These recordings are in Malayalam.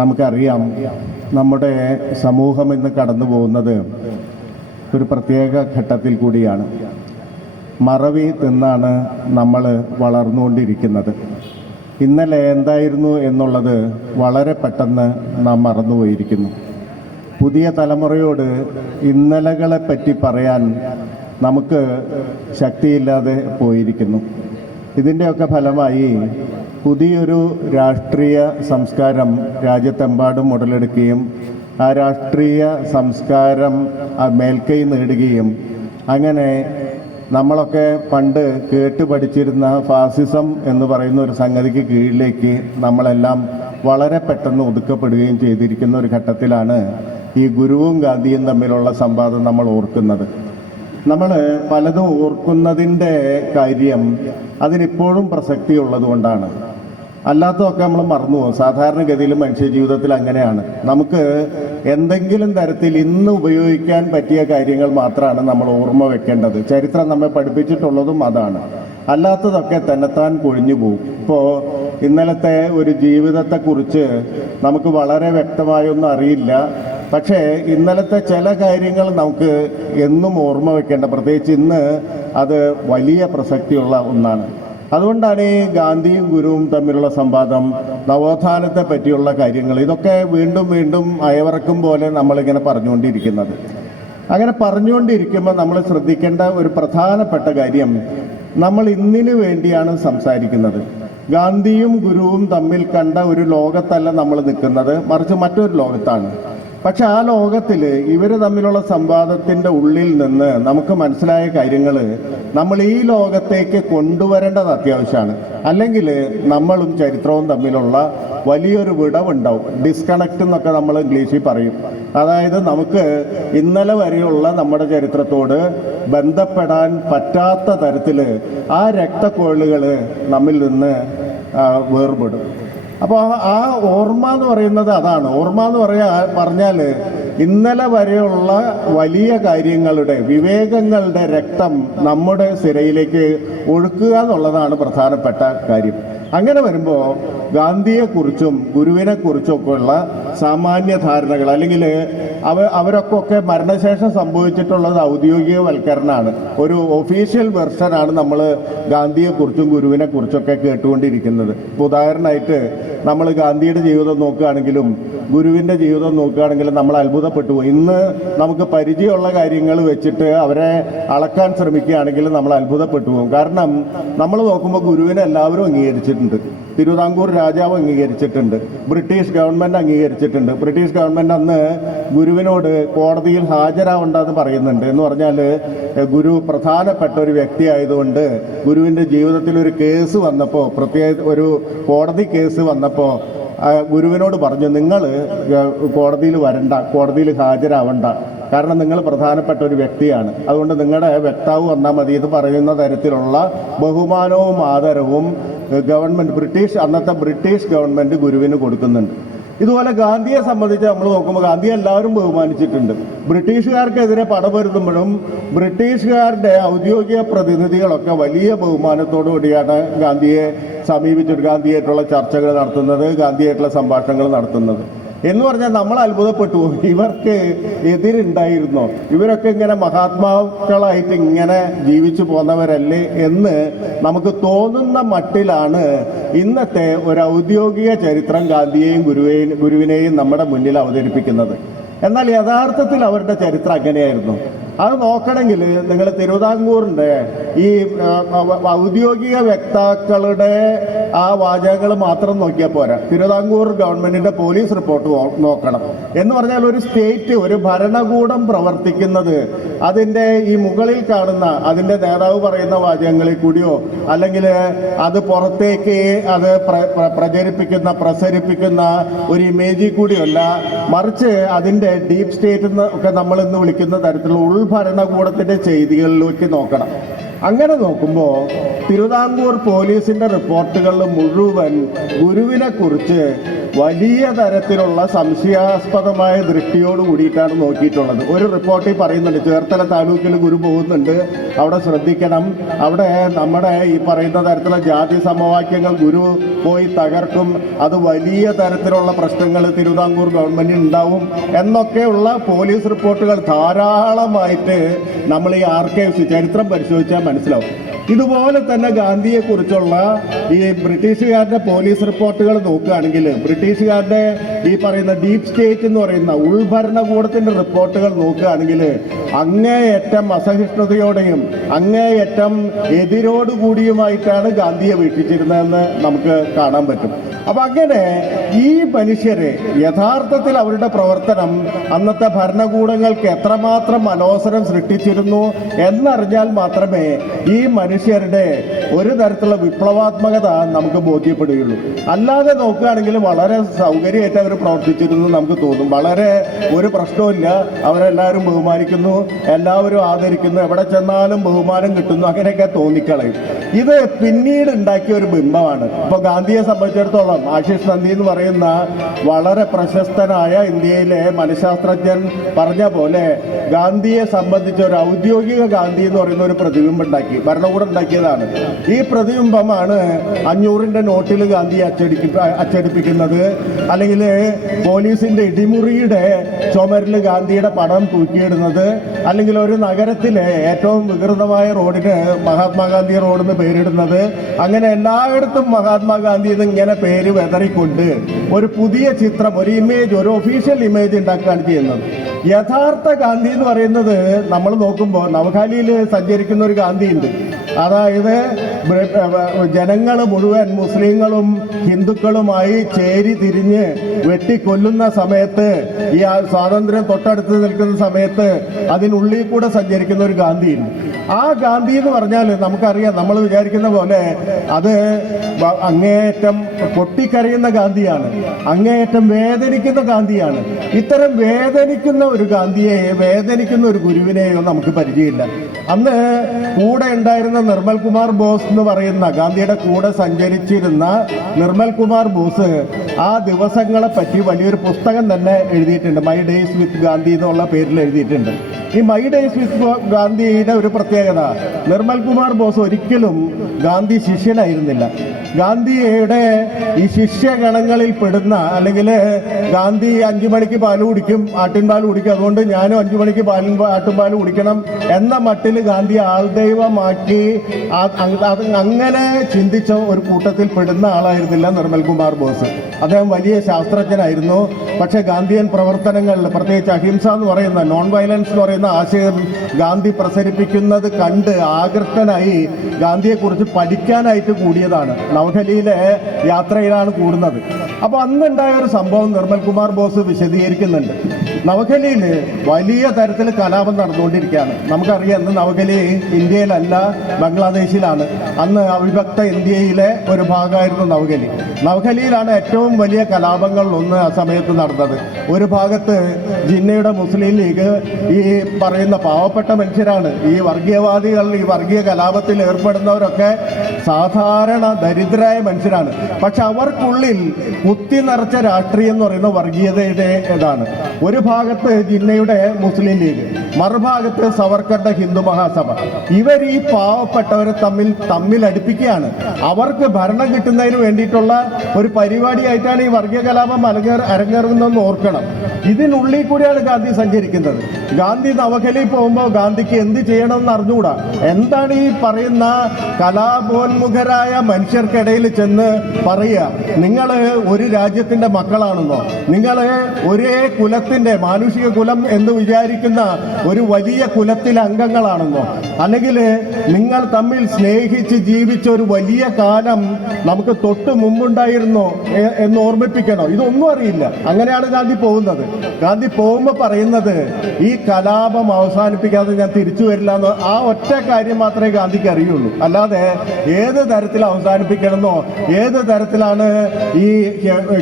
നമുക്കറിയാം, നമ്മുടെ സമൂഹം ഇന്ന് കടന്നു പോകുന്നത് ഒരു പ്രത്യേക ഘട്ടത്തിൽ കൂടിയാണ്. മറവി തിന്നാണ് നമ്മൾ വളർന്നുകൊണ്ടിരിക്കുന്നത്. ഇന്നലെ എന്തായിരുന്നു എന്നുള്ളത് വളരെ പെട്ടെന്ന് നാം മറന്നുപോയിരിക്കുന്നു. പുതിയ തലമുറയോട് ഇന്നലകളെപ്പറ്റി പറയാൻ നമുക്ക് ശക്തിയില്ലാതെ പോയിരിക്കുന്നു. ഇതിൻ്റെയൊക്കെ ഫലമായി പുതിയൊരു രാഷ്ട്രീയ സംസ്കാരം രാജ്യത്തെമ്പാടും ഉടലെടുക്കുകയും ആ രാഷ്ട്രീയ സംസ്കാരം മേൽക്കൈ നേടുകയും അങ്ങനെ നമ്മളൊക്കെ പണ്ട് കേട്ട് പഠിച്ചിരുന്ന ഫാസിസം എന്ന് പറയുന്ന ഒരു സംഗതിക്ക് കീഴിലേക്ക് നമ്മളെല്ലാം വളരെ പെട്ടെന്ന് ഒതുക്കപ്പെടുകയും ചെയ്തിരിക്കുന്ന ഒരു ഘട്ടത്തിലാണ് ഈ ഗുരുവും ഗാന്ധിയും തമ്മിലുള്ള സംവാദം നമ്മൾ ഓർക്കുന്നത്. നമ്മൾ പലതും ഓർക്കുന്നതിൻ്റെ കാര്യം അതിനിപ്പോഴും പ്രസക്തിയുള്ളത് കൊണ്ടാണ്. അല്ലാത്തതൊക്കെ നമ്മൾ മറന്നുപോകും. സാധാരണഗതിയിൽ മനുഷ്യ ജീവിതത്തിൽ അങ്ങനെയാണ്. നമുക്ക് എന്തെങ്കിലും തരത്തിൽ ഇന്ന് ഉപയോഗിക്കാൻ പറ്റിയ കാര്യങ്ങൾ മാത്രമാണ് നമ്മൾ ഓർമ്മ വെക്കേണ്ടത്. ചരിത്രം നമ്മെ പഠിപ്പിച്ചിട്ടുള്ളതും അതാണ്. അല്ലാത്തതൊക്കെ തന്നെത്താൻ കൊഴിഞ്ഞു പോകും. ഇപ്പോൾ ഇന്നലത്തെ ഒരു ജീവിതത്തെക്കുറിച്ച് നമുക്ക് വളരെ വ്യക്തമായൊന്നും അറിയില്ല. പക്ഷേ ഇന്നലത്തെ ചില കാര്യങ്ങൾ നമുക്ക് എന്നും ഓർമ്മ വെക്കേണ്ട, പ്രത്യേകിച്ച് ഇന്ന് അത് വലിയ പ്രസക്തിയുള്ള ഒന്നാണ്. അതുകൊണ്ടാണ് ഈ ഗാന്ധിയും ഗുരുവും തമ്മിലുള്ള സംവാദം, നവോത്ഥാനത്തെ പറ്റിയുള്ള കാര്യങ്ങൾ, ഇതൊക്കെ വീണ്ടും വീണ്ടും അയവിറക്കും പോലെ നമ്മളിങ്ങനെ പറഞ്ഞുകൊണ്ടിരിക്കുന്നത്. അങ്ങനെ പറഞ്ഞുകൊണ്ടിരിക്കുമ്പോൾ നമ്മൾ ശ്രദ്ധിക്കേണ്ട ഒരു പ്രധാനപ്പെട്ട കാര്യം, നമ്മൾ ഇന്നിനു വേണ്ടിയാണ് സംസാരിക്കുന്നത്. ഗാന്ധിയും ഗുരുവും തമ്മിൽ കണ്ട ഒരു ലോകത്തല്ല നമ്മൾ നിൽക്കുന്നത്, മറിച്ച് മറ്റൊരു ലോകത്താണ്. പക്ഷെ ആ ലോകത്തിൽ ഇവർ തമ്മിലുള്ള സംവാദത്തിൻ്റെ ഉള്ളിൽ നിന്ന് നമുക്ക് മനസ്സിലായ കാര്യങ്ങൾ നമ്മൾ ഈ ലോകത്തേക്ക് കൊണ്ടുവരേണ്ടത് അത്യാവശ്യമാണ്. അല്ലെങ്കിൽ നമ്മളും ചരിത്രവും തമ്മിലുള്ള വലിയൊരു വിടവുണ്ടാവും. ഡിസ്കണക്റ്റ് എന്നൊക്കെ നമ്മൾ ഇംഗ്ലീഷിൽ പറയും. അതായത് നമുക്ക് ഇന്നലെ വരെയുള്ള നമ്മുടെ ചരിത്രത്തോട് ബന്ധപ്പെടാൻ പറ്റാത്ത തരത്തിൽ ആ രക്തക്കൊഴലുകൾ നമ്മിൽ നിന്ന് വേർപെടും. അപ്പോൾ ആ ഓർമ്മ എന്ന് പറയുന്നത് അതാണ്. ഓർമ്മ എന്ന് പറഞ്ഞാൽ ഇന്നലെ വരെയുള്ള വലിയ കാര്യങ്ങളുടെ, വിവേകങ്ങളുടെ രക്തം നമ്മുടെ സിരയിലേക്ക് ഒഴുക്കുക എന്നുള്ളതാണ് പ്രധാനപ്പെട്ട കാര്യം. അങ്ങനെ വരുമ്പോൾ ഗാന്ധിയെക്കുറിച്ചും ഗുരുവിനെക്കുറിച്ചൊക്കെയുള്ള സാമാന്യ ധാരണകൾ, അല്ലെങ്കിൽ അവരൊക്കെ മരണശേഷം സംഭവിച്ചിട്ടുള്ളത് ഔദ്യോഗികവൽക്കരണമാണ്. ഒരു ഒഫീഷ്യൽ വെർഷനാണ് നമ്മൾ ഗാന്ധിയെക്കുറിച്ചും ഗുരുവിനെക്കുറിച്ചൊക്കെ കേട്ടുകൊണ്ടിരിക്കുന്നത്. ഉദാഹരണമായിട്ട് നമ്മൾ ഗാന്ധിയുടെ ജീവിതം നോക്കുകയാണെങ്കിലും ഗുരുവിൻ്റെ ജീവിതം നോക്കുകയാണെങ്കിലും നമ്മൾ അത്ഭുതപ്പെട്ടു പോകും. ഇന്ന് നമുക്ക് പരിചയമുള്ള കാര്യങ്ങൾ വെച്ചിട്ട് അവരെ അളക്കാൻ ശ്രമിക്കുകയാണെങ്കിൽ നമ്മൾ അത്ഭുതപ്പെട്ടു പോകും. കാരണം നമ്മൾ നോക്കുമ്പോൾ ഗുരുവിനെ എല്ലാവരും അംഗീകരിച്ചിട്ടുണ്ട്. തിരുവിതാംകൂർ രാജാവ് അംഗീകരിച്ചിട്ടുണ്ട്, ബ്രിട്ടീഷ് ഗവൺമെൻറ് അംഗീകരിച്ചിട്ടുണ്ട്. ബ്രിട്ടീഷ് ഗവൺമെൻറ് അന്ന് ഗുരുവിനോട് കോടതിയിൽ ഹാജരാവണ്ടെന്ന് പറയുന്നുണ്ട്. എന്ന് പറഞ്ഞാൽ ഗുരു പ്രധാനപ്പെട്ട ഒരു വ്യക്തി ആയതുകൊണ്ട് ഗുരുവിൻ്റെ ജീവിതത്തിൽ ഒരു കേസ് വന്നപ്പോൾ, പ്രത്യേക ഒരു കോടതി കേസ് വന്നപ്പോൾ ഗുരുവിനോട് പറഞ്ഞു, നിങ്ങൾ കോടതിയിൽ വരണ്ട, കോടതിയിൽ ഹാജരാവണ്ട, കാരണം നിങ്ങൾ പ്രധാനപ്പെട്ട ഒരു വ്യക്തിയാണ്, അതുകൊണ്ട് നിങ്ങളുടെ വ്യക്താവ് വന്നാൽ മതി. ഇത് പറയുന്ന തരത്തിലുള്ള ബഹുമാനവും ആദരവും അന്നത്തെ ബ്രിട്ടീഷ് ഗവൺമെൻറ് ഗുരുവിന് കൊടുക്കുന്നുണ്ട്. ഇതുപോലെ ഗാന്ധിയെ സംബന്ധിച്ച് നമ്മൾ നോക്കുമ്പോൾ ഗാന്ധിയെ എല്ലാവരും ബഹുമാനിച്ചിട്ടുണ്ട്. ബ്രിട്ടീഷുകാർക്കെതിരെ പടപൊരുതുമ്പോഴും ബ്രിട്ടീഷുകാരുടെ ഔദ്യോഗിക പ്രതിനിധികളൊക്കെ വലിയ ബഹുമാനത്തോടു കൂടിയാണ് ഗാന്ധിയെ സമീപിച്ചിട്ട് ഗാന്ധിയായിട്ടുള്ള ചർച്ചകൾ നടത്തുന്നത്, ഗാന്ധിയായിട്ടുള്ള സംഭാഷണങ്ങൾ നടത്തുന്നത്. എന്ന് പറഞ്ഞാൽ നമ്മൾ അത്ഭുതപ്പെട്ടു, ഇവർക്ക് എതിരുണ്ടായിരുന്നോ, ഇവരൊക്കെ ഇങ്ങനെ മഹാത്മാക്കളായിട്ട് ഇങ്ങനെ ജീവിച്ചു പോന്നവരല്ലേ എന്ന് നമുക്ക് തോന്നുന്ന മട്ടിലാണ് ഇന്നത്തെ ഒരു ഔദ്യോഗിക ചരിത്രം ഗാന്ധിയെയും ഗുരുവിനെയും നമ്മുടെ മുന്നിൽ അവതരിപ്പിക്കുന്നത്. എന്നാൽ യഥാർത്ഥത്തിൽ അവരുടെ ചരിത്രം അങ്ങനെയായിരുന്നു. അത് നോക്കണമെങ്കിൽ നിങ്ങൾ തിരുവിതാംകൂറിൻ്റെ ഈ ഔദ്യോഗിക വക്താക്കളുടെ ആ വാചകങ്ങൾ മാത്രം നോക്കിയാൽ പോരാ. തിരുവിതാംകൂർ ഗവൺമെൻറ്റിൻ്റെ പോലീസ് റിപ്പോർട്ട് നോക്കണം. എന്ന് പറഞ്ഞാൽ ഒരു സ്റ്റേറ്റ്, ഒരു ഭരണകൂടം പ്രവർത്തിക്കുന്നത് അതിൻ്റെ ഈ മുകളിൽ കാണുന്ന അതിൻ്റെ നേതാവ് പറയുന്ന വാചകങ്ങളിൽ കൂടിയോ അല്ലെങ്കിൽ അത് പുറത്തേക്ക് അത് പ്രസരിപ്പിക്കുന്ന ഒരു ഇമേജിൽ കൂടിയല്ല, മറിച്ച് അതിൻ്റെ ഡീപ് സ്റ്റേറ്റ് എന്ന് ഒക്കെ നമ്മൾ ഇന്ന് വിളിക്കുന്ന തരത്തിലുള്ള ഭരണകൂടത്തിൻ്റെ ചെയ്തികളിലേക്ക് നോക്കണം. അങ്ങനെ നോക്കുമ്പോൾ തിരുവിതാംകൂർ പോലീസിൻ്റെ റിപ്പോർട്ടുകളിൽ മുഴുവൻ ഗുരുവിനെ കുറിച്ച് വലിയ തരത്തിലുള്ള സംശയാസ്പദമായ ദൃഷ്ടിയോട് കൂടിയിട്ടാണ് നോക്കിയിട്ടുള്ളത്. ഒരു റിപ്പോർട്ടിൽ പറയുന്നുണ്ട്, ചേർത്തല താലൂക്കിൽ ഗുരു പോകുന്നുണ്ട്, അവിടെ ശ്രദ്ധിക്കണം, അവിടെ നമ്മുടെ ഈ പറയുന്ന തരത്തിലുള്ള ജാതി സമവാക്യങ്ങൾ ഗുരു പോയി തകർക്കും, അത് വലിയ തരത്തിലുള്ള പ്രശ്നങ്ങൾ തിരുവിതാംകൂർ ഗവൺമെന്റിന് ഉണ്ടാവും എന്നൊക്കെയുള്ള പോലീസ് റിപ്പോർട്ടുകൾ ധാരാളമായിട്ട് നമ്മൾ ഈ ആർക്കൈവ്സ് ചരിത്രം പരിശോധിച്ചാൽ മനസ്സിലാവും. ഇതുപോലെ തന്നെ ഗാന്ധിയെക്കുറിച്ചുള്ള ഈ ബ്രിട്ടീഷുകാരുടെ പോലീസ് റിപ്പോർട്ടുകൾ നോക്കുകയാണെങ്കിൽ, ബ്രിട്ടീഷുകാരുടെ ഈ പറയുന്ന ഡീപ് സ്റ്റേറ്റ് എന്ന് പറയുന്ന ഉൾഭരണകൂടത്തിൻ്റെ റിപ്പോർട്ടുകൾ നോക്കുകയാണെങ്കിൽ അങ്ങേയറ്റം അസഹിഷ്ണുതയോടെയും അങ്ങേയറ്റം എതിരോടുകൂടിയുമായിട്ടാണ് ഗാന്ധിയെ വീക്ഷിച്ചിരുന്നതെന്ന് നമുക്ക് കാണാൻ പറ്റും. അപ്പം അങ്ങനെ ഈ മനുഷ്യരെ യഥാർത്ഥത്തിൽ അവരുടെ പ്രവർത്തനം അന്നത്തെ ഭരണകൂടങ്ങൾക്ക് എത്രമാത്രം അലോസരം സൃഷ്ടിച്ചിരുന്നു എന്നറിഞ്ഞാൽ മാത്രമേ ഈ മനുഷ്യരുടെ ഒരു തരത്തിലുള്ള വിപ്ലവാത്മകത നമുക്ക് ബോധ്യപ്പെടുകയുള്ളൂ. അല്ലാതെ നോക്കുകയാണെങ്കിൽ വളരെ സൗകര്യമായിട്ട് അവർ പ്രവർത്തിച്ചിരുന്നു നമുക്ക് തോന്നും. വളരെ ഒരു പ്രശ്നവുമില്ല, അവരെല്ലാവരും ബഹുമാനിക്കുന്നു, എല്ലാവരും ആദരിക്കുന്നു, എവിടെ ചെന്നാലും ബഹുമാനം കിട്ടുന്നു, അങ്ങനെയൊക്കെ തോന്നിക്കളയും. ഇത് പിന്നീട് ഉണ്ടാക്കിയ ഒരു ബിംബമാണ്. ഇപ്പോൾ ഗാന്ധിയെ സംബന്ധിച്ചിടത്തോളം ആശിഷ് നന്ദി എന്ന് പറയുന്ന വളരെ പ്രശസ്തനായ ഇന്ത്യയിലെ മനഃശാസ്ത്രജ്ഞൻ പറഞ്ഞ പോലെ ഗാന്ധിയെ സംബന്ധിച്ച ഒരു ഔദ്യോഗിക ഗാന്ധി എന്ന് പറയുന്ന ഒരു പ്രതിബിംബം ഉണ്ടാക്കി, ഭരണകൂടം ഉണ്ടാക്കിയതാണ്. ഈ പ്രതിബിംബമാണ് 500-ന്റെ നോട്ടിൽ ഗാന്ധി അച്ചടിപ്പിക്കുന്നത്, അല്ലെങ്കിൽ പോലീസിന്റെ ഇടിമുറിയുടെ ചുമരിൽ ഗാന്ധിയുടെ പടം തൂക്കിയിടുന്നത്, അല്ലെങ്കിൽ ഒരു നഗരത്തിലെ ഏറ്റവും വികൃതമായ റോഡിന് മഹാത്മാഗാന്ധി റോഡെന്ന് പേരിടുന്നത്. അങ്ങനെ എല്ലായിടത്തും മഹാത്മാഗാന്ധി ഇങ്ങനെ പേര് വെതറിക്കൊണ്ട് ഒരു പുതിയ ചിത്രം, ഒരു ഇമേജ്, ഒരു ഒഫീഷ്യൽ ഇമേജ് ഉണ്ടാക്കുകയാണ് ചെയ്യുന്നത്. യഥാർത്ഥ ഗാന്ധി എന്ന് പറയുന്നത് നമ്മൾ നോക്കുമ്പോൾ നവഖാലിയിൽ സഞ്ചരിക്കുന്ന ഒരു ഗാന്ധിയുണ്ട്. അതായത് ജനങ്ങൾ മുഴുവൻ മുസ്ലിങ്ങളും ഹിന്ദുക്കളുമായി ചേരി തിരിഞ്ഞ് വെട്ടിക്കൊല്ലുന്ന സമയത്ത്, ഈ സ്വാതന്ത്ര്യം തൊട്ടടുത്ത് നിൽക്കുന്ന സമയത്ത് അതിനുള്ളിൽ കൂടെ സഞ്ചരിക്കുന്ന ഒരു ഗാന്ധിയുണ്ട്. ആ ഗാന്ധി എന്ന് പറഞ്ഞാൽ നമുക്കറിയാം, നമ്മൾ വിചാരിക്കുന്ന പോലെ അത് അങ്ങേയറ്റം പൊട്ടിക്കരയുന്ന ഗാന്ധിയാണ്, അങ്ങേയറ്റം വേദനിക്കുന്ന ഗാന്ധിയാണ്. ഇത്തരം വേദനിക്കുന്ന ഒരു ഗാന്ധിയെ, വേദനിക്കുന്ന ഒരു ഗുരുവിനെയോ നമുക്ക് പരിചയമില്ല. അന്ന് കൂടെ ഉണ്ടായിരുന്ന നിർമ്മൽ കുമാർ ബോസ് എന്ന് പറയുന്ന, ഗാന്ധിയുടെ കൂടെ സഞ്ചരിച്ചിരുന്ന നിർമ്മൽ കുമാർ ബോസ് ആ ദിവസങ്ങളെ പറ്റി വലിയൊരു പുസ്തകം തന്നെ എഴുതിയിട്ടുണ്ട്. മൈ ഡേയ്സ് വിത്ത് ഗാന്ധി എന്നുള്ള പേരിൽ എഴുതിയിട്ടുണ്ട്. ഈ മൈ ഡേയ്സ് വിത്ത് ഗാന്ധിയുടെ ഒരു പ്രത്യേകത, നിർമ്മൽ കുമാർ ബോസ് ഒരിക്കലും ഗാന്ധി ശിഷ്യനായിരുന്നില്ല. ഗാന്ധിയുടെ ഈ ശിഷ്യഗണങ്ങളിൽ പെടുന്ന, അല്ലെങ്കിൽ ഗാന്ധി 5 മണിക്ക് പാല് കുടിക്കും, ആട്ടിൻപാൽ കുടിക്കും, അതുകൊണ്ട് ഞാനും 5 മണിക്ക് ആട്ടിൻപാൽ കുടിക്കണം എന്ന മട്ടിൽ ഗാന്ധി ആൾദൈവമാക്കി അങ്ങനെ ചിന്തിച്ച ഒരു കൂട്ടത്തിൽ പെടുന്ന ആളായിരുന്നില്ല നിർമ്മൽ കുമാർ ബോസ്. അദ്ദേഹം വലിയ ശാസ്ത്രജ്ഞനായിരുന്നു. പക്ഷേ ഗാന്ധിയൻ പ്രവർത്തനങ്ങളിൽ, പ്രത്യേകിച്ച് അഹിംസ എന്ന് പറയുന്ന, നോൺ വയലൻസ് എന്ന് പറയുന്ന ആശയം ഗാന്ധി പ്രസരിപ്പിക്കുന്നത് കണ്ട് ആകൃഷ്ടനായി ഗാന്ധിയെക്കുറിച്ച് പഠിക്കാനായിട്ട് കൂടിയതാണ്. നവഖലിയിലെ യാത്രയിലാണ് കൂടുന്നത്. അപ്പോൾ അന്നുണ്ടായ ഒരു സംഭവം നിർമ്മൽ കുമാർ ബോസ് വിശദീകരിക്കുന്നുണ്ട്. നവഖലിയിൽ വലിയ തരത്തിൽ കലാപം നടന്നുകൊണ്ടിരിക്കുകയാണ്. നമുക്കറിയാം, അന്ന് നവഖലി ഇന്ത്യയിലല്ല, ബംഗ്ലാദേശിലാണ്. അന്ന് അവിഭക്ത ഇന്ത്യയിലെ ഒരു ഭാഗമായിരുന്നു നവഖലി. നവഖലിയിലാണ് ഏറ്റവും വലിയ കലാപങ്ങളിലൊന്ന് ആ സമയത്ത് നടന്നത്. ഒരു ഭാഗത്ത് ജിന്നയുടെ മുസ്ലിം ലീഗ്, ഈ പറയുന്ന പാവപ്പെട്ട മനുഷ്യരാണ്, ഈ വർഗീയവാദികൾ, ഈ വർഗീയ കലാപത്തിൽ ഏർപ്പെടുന്നവരൊക്കെ സാധാരണ ദരിദ്രരായ മനുഷ്യരാണ്. പക്ഷെ അവർക്കുള്ളിൽ കുത്തി നിറച്ച രാഷ്ട്രീയം എന്ന് പറയുന്ന വർഗീയതയുടെ ഇതാണ്. ഒരു ഭാഗത്ത് ജിന്നയുടെ മുസ്ലിം ലീഗ്, മറുഭാഗത്ത് സവർക്കറുടെ ഹിന്ദു മഹാസഭ. ഇവർ ഈ പാവപ്പെട്ടവരെ തമ്മിൽ അടുപ്പിക്കുകയാണ്. അവർക്ക് ഭരണം കിട്ടുന്നതിന് വേണ്ടിയിട്ടുള്ള ഒരു പരിപാടിയായിട്ടാണ് ഈ വർഗീയ കലാപം അരങ്ങേറുന്നതെന്ന് ഓർക്കണം. ഇതിനുള്ളിൽ കൂടിയാണ് ഗാന്ധി സഞ്ചരിക്കുന്നത്. ഗാന്ധി നവഖലി പോകുമ്പോൾ ഗാന്ധിക്ക് എന്ത് ചെയ്യണമെന്ന് അറിഞ്ഞുകൂടാ. എന്താണ് ഈ പറയുന്ന കലാപോന്മുഖരായ മനുഷ്യർക്കിടയിൽ ചെന്ന് പറയുക, നിങ്ങൾ ഒരു രാജ്യത്തിൻ്റെ മക്കളാണെന്നോ, നിങ്ങൾ ഒരേ കുലത്തിൻ്റെ, മാനുഷിക കുലം എന്ന് വിചാരിക്കുന്ന ഒരു വലിയ കുലത്തിലെ അംഗങ്ങളാണെന്നോ, അല്ലെങ്കിൽ നിങ്ങൾ തമ്മിൽ സ്നേഹിച്ച് ജീവിച്ച ഒരു വലിയ കാലം നമുക്ക് തൊട്ട് മുമ്പുണ്ടായിരുന്നോ എന്ന് ഓർമ്മിപ്പിക്കണോ? ഇതൊന്നും അറിയില്ല. അങ്ങനെയാണ് ഗാന്ധി പോകുന്നത്. ഗാന്ധി പോകുമ്പോൾ പറയുന്നത്, ഈ കലാപം അവസാനിപ്പിക്കാതെ ഞാൻ തിരിച്ചു വരില്ല എന്ന്. ആ ഒറ്റ കാര്യം മാത്രമേ ഗാന്ധിക്ക് അറിയുള്ളൂ. അല്ലാതെ ഏത് തരത്തിൽ അവസാനിപ്പിക്കണമെന്നോ, ഏത് തരത്തിലാണ് ഈ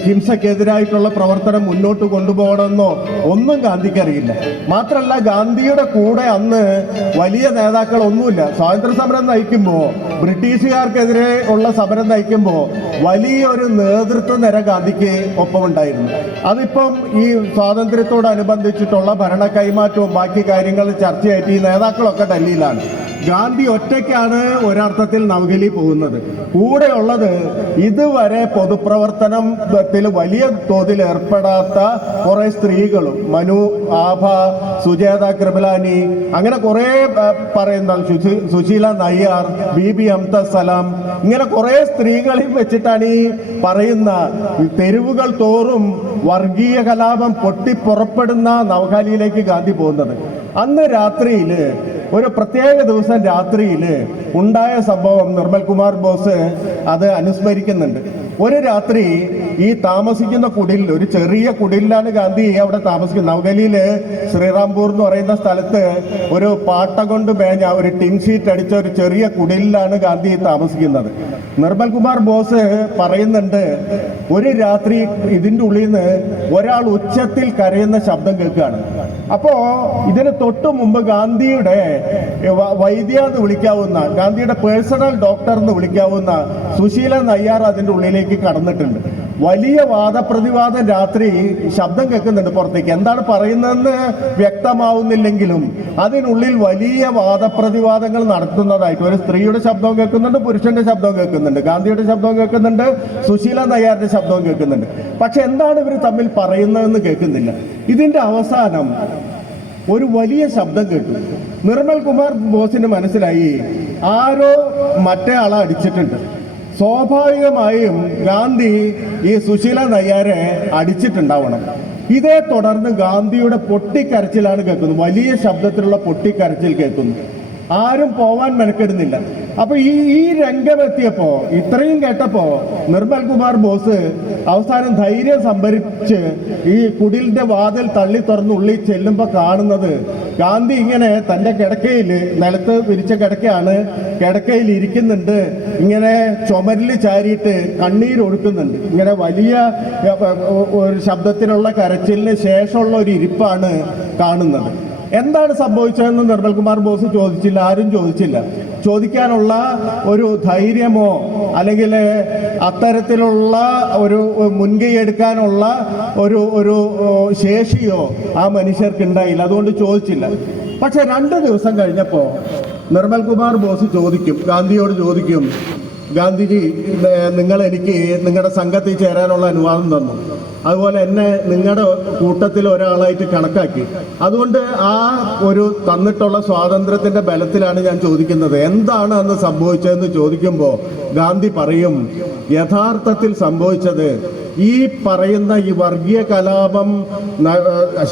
ഹിംസക്കെതിരായിട്ടുള്ള പ്രവർത്തനം മുന്നോട്ട് കൊണ്ടുപോകണമെന്നോ ഒന്നും ഗാന്ധിക്ക് അറിയില്ല. മാത്രമല്ല, ഗാന്ധിയുടെ കൂടെ അന്ന് വലിയ നേതാക്കളൊന്നുമില്ല. സ്വാതന്ത്ര്യ സമരം നയിക്കുമ്പോൾ, ബ്രിട്ടീഷുകാർക്കെതിരെ ഉള്ള സമരം നയിക്കുമ്പോൾ വലിയൊരു നേതൃത്വ നിര ഗാന്ധിക്ക് ഒപ്പമുണ്ടായിരുന്നു. അതിപ്പം ഈ സ്വാതന്ത്ര്യത്തോടനുബന്ധിച്ചിട്ടുള്ള ഭരണ കൈമാറ്റവും ബാക്കി കാര്യങ്ങൾ ചർച്ചയായിട്ട് ഈ നേതാക്കളൊക്കെ ഡൽഹിയിലാണ്. ഗാന്ധി ഒറ്റയ്ക്കാണ് ഒരർത്ഥത്തിൽ നവഗലി പോകുന്നത്. കൂടെയുള്ളത് ഇതുവരെ പൊതുപ്രവർത്തനത്തിൽ വലിയ തോതിൽ ഏർപ്പെടാത്ത കുറെ സ്ത്രീകളും, മനു, ആഭ, സുജേത കൃപലാനി, അങ്ങനെ കുറെ പറയുന്ന സുശീല നയ്യാർ, ബീബി അംത സലാം, ഇങ്ങനെ കുറെ സ്ത്രീകളെയും വെച്ചിട്ടാണ് ഈ പറയുന്ന തെരുവുകൾ തോറും വർഗീയ കലാപം പൊട്ടിപ്പുറപ്പെടുന്ന നവഖാലിയിലേക്ക് ഗാന്ധി പോകുന്നത്. അന്ന് രാത്രിയിൽ, ഒരു പ്രത്യേക ദിവസം രാത്രിയിൽ ഉണ്ടായ സംഭവം നിർമ്മൽ കുമാർ ബോസ് അത് അനുസ്മരിക്കുന്നുണ്ട്. ഒരു രാത്രി ഈ താമസിക്കുന്ന കുടിലിൽ, ഒരു ചെറിയ കുടിലാണ് ഗാന്ധി അവിടെ താമസിക്കുന്നത്. നവഗലിയില് ശ്രീറാംപൂർ എന്ന് പറയുന്ന സ്ഥലത്ത് ഒരു പാട്ട കൊണ്ട് മേഞ്ഞ ഒരു ടിൻ ഷീറ്റ് അടിച്ച ഒരു ചെറിയ കുടിലാണ് ഗാന്ധി താമസിക്കുന്നത്. നിർമ്മൽ കുമാർ ബോസ് പറയുന്നുണ്ട്, ഒരു രാത്രി ഇതിൻ്റെ ഉള്ളിൽ നിന്ന് ഒരാൾ ഉച്ചത്തിൽ കരയുന്ന ശബ്ദം കേൾക്കുകയാണ്. അപ്പോ ഇതിന് തൊട്ടു മുമ്പ് ഗാന്ധിയുടെ വൈദ്യ എന്ന് വിളിക്കാവുന്ന, ഗാന്ധിയുടെ പേഴ്സണൽ ഡോക്ടർ എന്ന് വിളിക്കാവുന്ന സുശീല നയ്യാർ അതിൻ്റെ ഉള്ളിലേക്ക് കടന്നിട്ടുണ്ട്. വലിയ വാദപ്രതിവാദം രാത്രി ശബ്ദം കേൾക്കുന്നുണ്ട് പുറത്തേക്ക്. എന്താണ് പറയുന്നതെന്ന് വ്യക്തമാവുന്നില്ലെങ്കിലും അതിനുള്ളിൽ വലിയ വാദപ്രതിവാദങ്ങൾ നടത്തുന്നതായിട്ട് ഒരു സ്ത്രീയുടെ ശബ്ദവും കേൾക്കുന്നുണ്ട്, പുരുഷന്റെ ശബ്ദവും കേൾക്കുന്നുണ്ട്, ഗാന്ധിയുടെ ശബ്ദവും കേൾക്കുന്നുണ്ട്, സുശീല നയ്യാറിന്റെ ശബ്ദവും കേൾക്കുന്നുണ്ട്. പക്ഷെ എന്താണ് ഇവർ തമ്മിൽ പറയുന്നതെന്ന് കേൾക്കുന്നില്ല. ഇതിന്റെ അവസാനം ഒരു വലിയ ശബ്ദം കേട്ടു. നിർമ്മൽ കുമാർ ബോസിന് മനസ്സിലായി ആരോ മറ്റേ ആളെ അടിച്ചിട്ടുണ്ട്. സ്വാഭാവികമായും ഗാന്ധി ഈ സുശീല നയ്യാരെ അടിച്ചിട്ടുണ്ടാവണം. ഇതേ തുടർന്ന് ഗാന്ധിയുടെ പൊട്ടിക്കരച്ചിലാണ് കേൾക്കുന്നത്. വലിയ ശബ്ദത്തിലുള്ള പൊട്ടിക്കരച്ചിൽ കേൾക്കുന്നു. ആരും പോവാൻ മെനക്കെടുന്നില്ല. അപ്പൊ ഈ രംഗമെത്തിയപ്പോ, ഇത്രയും കേട്ടപ്പോ നിർമ്മൽ കുമാർ ബോസ് അവസാനം ധൈര്യം സംഭരിച്ച് ഈ കുടിലിന്റെ വാതിൽ തള്ളി തുറന്ന് ഉള്ളിൽ ചെല്ലുമ്പോ കാണുന്നത് ഗാന്ധി ഇങ്ങനെ തന്റെ കിടക്കയിൽ, നിലത്ത് വിരിച്ച കിടക്കയാണ്, കിടക്കയിൽ ഇരിക്കുന്നുണ്ട്. ഇങ്ങനെ ചുമരിൽ ചാരിയിട്ട് കണ്ണീരൊഴുക്കുന്നുണ്ട്. ഇങ്ങനെ വലിയ ഒരു ശബ്ദത്തിലുള്ള കരച്ചിലിന് ശേഷമുള്ള ഒരു ഇരിപ്പാണ് കാണുന്നത്. എന്താണ് സംഭവിച്ചതെന്ന് നിർമ്മൽ കുമാർ ബോസ് ചോദിച്ചില്ല, ആരും ചോദിച്ചില്ല. ചോദിക്കാനുള്ള ഒരു ധൈര്യമോ അല്ലെങ്കിൽ അത്തരത്തിലുള്ള ഒരു മുൻകൈ എടുക്കാനുള്ള ഒരു ശേഷിയോ ആ മനുഷ്യർക്ക് ഉണ്ടായില്ല. അതുകൊണ്ട് ചോദിച്ചില്ല. പക്ഷെ 2 ദിവസം കഴിഞ്ഞപ്പോൾ നിർമ്മൽ കുമാർ ബോസ് ചോദിക്കും, ഗാന്ധിയോട് ചോദിക്കും, ഗാന്ധിജി, നിങ്ങൾ എനിക്ക് നിങ്ങളുടെ സംഘത്തിൽ ചേരാനുള്ള അനുവാദം തന്നു, അതുപോലെ എന്നെ നിങ്ങളുടെ കൂട്ടത്തിൽ ഒരാളായിട്ട് കണക്കാക്കി. അതുകൊണ്ട് ആ ഒരു തന്നിട്ടുള്ള സ്വാതന്ത്ര്യത്തിന്റെ ബലത്തിലാണ് ഞാൻ ചോദിക്കുന്നത്, എന്താണ് അന്ന് സംഭവിച്ചതെന്ന് ചോദിക്കുമ്പോൾ ഗാന്ധി പറയും, യഥാർത്ഥത്തിൽ സംഭവിച്ചത് ഈ പറയുന്ന ഈ വർഗീയ കലാപം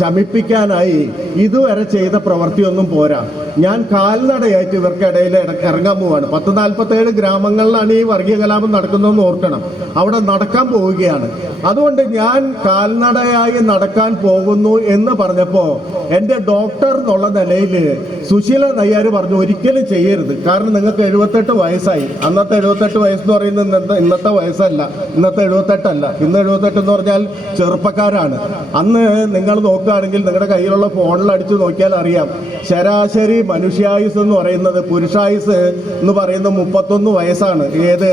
ശമിപ്പിക്കാനായി ഇതുവരെ ചെയ്ത പ്രവൃത്തിയൊന്നും പോരാ. ഞാൻ കാൽനടയായിട്ട് ഇവർക്കിടയിൽ ഇറങ്ങാൻ പോവാണ്. 1047 ഗ്രാമങ്ങളിലാണ് ഈ വർഗീയ കലാപം നടക്കുന്നതെന്ന് ഓർക്കണം. അവിടെ നടക്കാൻ പോവുകയാണ്. അതുകൊണ്ട് ഞാൻ കാൽനടയായി നടക്കാൻ പോകുന്നു എന്ന് പറഞ്ഞപ്പോൾ എൻ്റെ ഡോക്ടർ എന്നുള്ള നിലയിൽ സുശീല നയ്യാർ പറഞ്ഞു, ഒരിക്കലും ചെയ്യരുത്. കാരണം നിങ്ങൾക്ക് 78 വയസ്സായി. അന്നത്തെ 78 വയസ്സെന്ന് പറയുന്നത് ഇന്നത്തെ വയസ്സല്ല, ഇന്നത്തെ 78 അല്ല. ഇന്ന് 78 എന്ന് പറഞ്ഞാൽ ചെറുപ്പക്കാരാണ്. അന്ന് നിങ്ങൾ നോക്കുകയാണെങ്കിൽ നിങ്ങളുടെ കയ്യിലുള്ള ഫോണിൽ അടിച്ചു നോക്കിയാൽ അറിയാം, ശരാശരി മനുഷ്യായുസ് എന്ന് പറയുന്നത്, പുരുഷായുസ് എന്ന് പറയുന്നത് 31 വയസ്സാണ്. ഏത്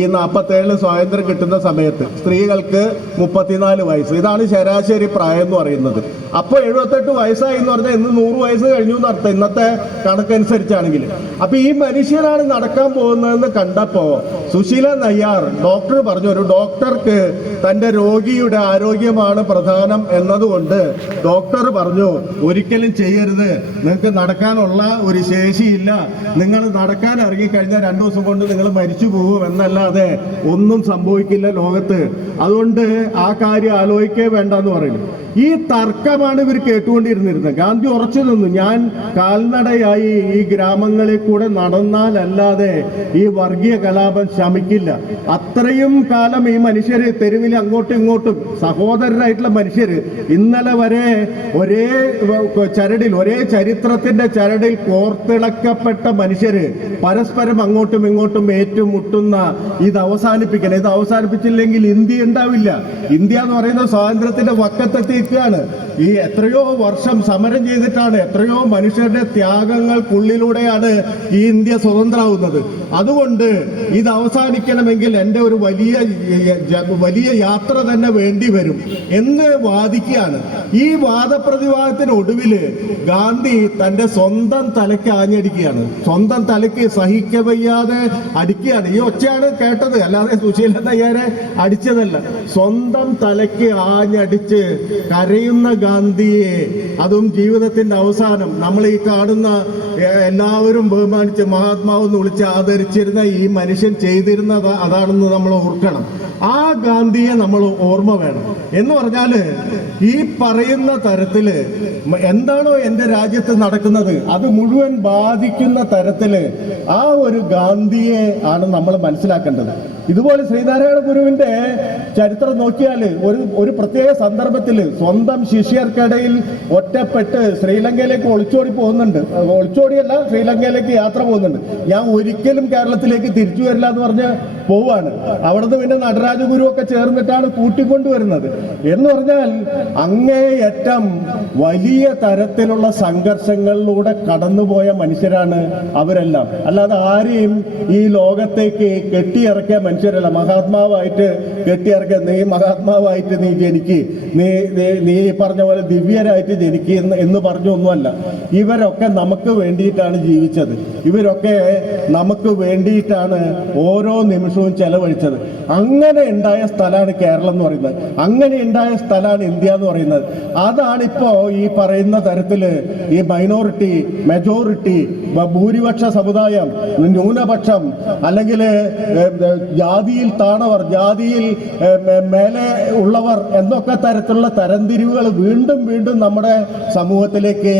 ഈ 47 സ്വാതന്ത്ര്യം കിട്ടുന്ന സമയത്ത് സ്ത്രീകൾക്ക് 34 വയസ്സ്. ഇതാണ് ശരാശരി പ്രായം എന്ന് പറയുന്നത്. അപ്പോൾ 78 വയസ്സായി എന്ന് പറഞ്ഞാൽ ഇന്ന് 100 വയസ്സ് കഴിഞ്ഞു എന്നർത്ഥം, ഇന്നത്തെ കണക്കനുസരിച്ചാണെങ്കിൽ. അപ്പൊ ഈ മനുഷ്യനാണ് നടക്കാൻ പോകുന്നതെന്ന് കണ്ടപ്പോ സുശീല നയ്യാർ, ഡോക്ടർ പറഞ്ഞു, ഒരു ഡോക്ടർക്ക് തന്റെ രോഗിയുടെ ആരോഗ്യമാണ് പ്രധാനം എന്നതുകൊണ്ട് ഡോക്ടർ പറഞ്ഞു, ഒരിക്കലും ചെയ്യരുത്, നിങ്ങൾക്ക് നടക്കാനുള്ള ഒരു ശേഷിയില്ല, നിങ്ങൾ നടക്കാൻ ഇറങ്ങിക്കഴിഞ്ഞാൽ 2 ദിവസം കൊണ്ട് നിങ്ങൾ മരിച്ചു പോകും എന്നല്ലാതെ ഒന്നും സംഭവിക്കില്ല ലോകത്ത്. അതുകൊണ്ട് ആ കാര്യം ആലോചിക്കേ വേണ്ടെന്ന് പറയുന്നു. ഈ തർക്കമാണ് ഇവർ കേട്ടുകൊണ്ടിരുന്നിരുന്നത്. ഗാന്ധി ഉറച്ചു നിന്നു, ഞാൻ കാൽനടയായി ഈ ഗ്രാമങ്ങളിൽ കൂടെ നടന്നാലല്ലാതെ ഈ വർഗീയ കലാപം ശമിക്കില്ല. അത്രയും കാലം ഈ മനുഷ്യര് തെരുവിൽ അങ്ങോട്ടും ഇങ്ങോട്ടും സഹോദരരായിട്ടുള്ള മനുഷ്യര് ഇന്നലെ വരെ ഒരേ ചരടിൽ, ഒരേ ചരിത്ര ചരിത്രത്തിന്റെ ചരടിൽ കോർത്തിണക്കപ്പെട്ട മനുഷ്യര് പരസ്പരം അങ്ങോട്ടും ഇങ്ങോട്ടും ഏറ്റുമുട്ടുന്ന ഇത് അവസാനിപ്പിക്കണം. ഇത് അവസാനിപ്പിച്ചില്ലെങ്കിൽ ഇന്ത്യ ഉണ്ടാവില്ല. ഇന്ത്യ എന്ന് പറയുന്ന സ്വാതന്ത്ര്യത്തിന്റെ വക്കത്തെത്തിക്കുകയാണ്. ഈ എത്രയോ വർഷം സമരം ചെയ്തിട്ടാണ്, എത്രയോ മനുഷ്യരുടെ ത്യാഗങ്ങൾക്കുള്ളിലൂടെയാണ് ഈ ഇന്ത്യ സ്വതന്ത്രമാവുന്നത്. അതുകൊണ്ട് ഇത് അവസാനിക്കണമെങ്കിൽ എൻ്റെ ഒരു വലിയ യാത്ര തന്നെ വേണ്ടി വരും എന്ന് വാദിക്കുകയാണ്. ഈ വാദപ്രതിവാദത്തിനൊടുവിൽ ഗാന്ധി തൻ്റെ സ്വന്തം തലയ്ക്ക് ആഞ്ഞടിക്കുകയാണ്. സ്വന്തം തലയ്ക്ക് സഹിക്കവയ്യാതെ അടിക്കുകയാണ്. ഈ ഒച്ചയാണ് കേട്ടത്, അല്ലാതെ സുശീലൻ അയ്യരെ അടിച്ചതല്ല. സ്വന്തം തലയ്ക്ക് ആഞ്ഞടിച്ച് കരയുന്ന ഗാന്ധിയെ, അതും ജീവിതത്തിന്റെ അവസാനം നമ്മൾ ഈ കാണുന്ന എല്ലാവരും ബഹുമാനിച്ച് മഹാത്മാവെന്ന് വിളിച്ച് ആദരിച്ചിരുന്ന ഈ മനുഷ്യൻ ചെയ്തിരുന്നത് അതാണെന്ന് നമ്മൾ ഓർക്കണം. ആ ഗാന്ധിയെ നമ്മൾ ഓർമ്മ വേണം. എന്ന് പറഞ്ഞാല് ഈ പറയുന്ന തരത്തില് എന്താണോ എൻ്റെ രാജ്യത്ത് നടക്കുന്നത് അത് മുഴുവൻ ബാധിക്കുന്ന തരത്തില് ആ ഒരു ഗാന്ധിയെ ആണ് നമ്മൾ മനസ്സിലാക്കേണ്ടത്. ഇതുപോലെ ശ്രീനാരായണ ഗുരുവിന്റെ ചരിത്രം നോക്കിയാൽ ഒരു പ്രത്യേക സന്ദർഭത്തിൽ സ്വന്തം ശിഷ്യർക്കിടയിൽ ഒറ്റപ്പെട്ട് ശ്രീലങ്കയിലേക്ക് ഒളിച്ചോടി പോകുന്നുണ്ട്. ഒളിച്ചോടിയല്ല, ശ്രീലങ്കയിലേക്ക് യാത്ര പോകുന്നുണ്ട്. ഞാൻ ഒരിക്കലും കേരളത്തിലേക്ക് തിരിച്ചു വരില്ല എന്ന് പറഞ്ഞ് പോവാണ്. അവിടുന്ന് പിന്നെ നടരാജഗുരു ഒക്കെ ചേർന്നിട്ടാണ് കൂട്ടിക്കൊണ്ടുവരുന്നത്. എന്ന് പറഞ്ഞാൽ അങ്ങേയറ്റം വലിയ തരത്തിലുള്ള സംഘർഷങ്ങളിലൂടെ കടന്നുപോയ മനുഷ്യരാണ് അവരെല്ലാം. അല്ലാതെ ആരെയും ഈ ലോകത്തേക്ക് കെട്ടിയിറക്കിയ മനുഷ്യരല്ല. മഹാത്മാവായിട്ട് കെട്ടിയിറക്കിയ നീ മഹാത്മാവായിട്ട് നീ ജനിക്ക്, നീ പറഞ്ഞ പോലെ ദിവ്യരായിട്ട് ജനിക്ക് എന്ന് പറഞ്ഞൊന്നുമല്ല. ഇവരൊക്കെ നമുക്ക് വേണ്ടിയിട്ടാണ് ജീവിച്ചത്. ഇവരൊക്കെ നമുക്ക് വേണ്ടിയിട്ടാണ് ഓരോ നിമിഷവും ചെലവഴിച്ചത്. അങ്ങനെ ഉണ്ടായ സ്ഥലമാണ് കേരളം എന്ന് പറയുന്നത്. അങ്ങനെ ഉണ്ടായ സ്ഥലമാണ് ഇന്ത്യ എന്ന് പറയുന്നത്. അതാണിപ്പോ ഈ പറയുന്ന തരത്തില് ഈ മൈനോറിറ്റി, മെജോറിറ്റി, ഭൂരിപക്ഷ സമുദായം, ന്യൂനപക്ഷം, അല്ലെങ്കിൽ ജാതിയിൽ താണവർ, ജാതിയിൽ മേലെ ഉള്ളവർ എന്നൊക്കെ തരത്തിലുള്ള തരംതിരിവുകൾ വീണ്ടും വീണ്ടും നമ്മുടെ സമൂഹത്തിലേക്ക്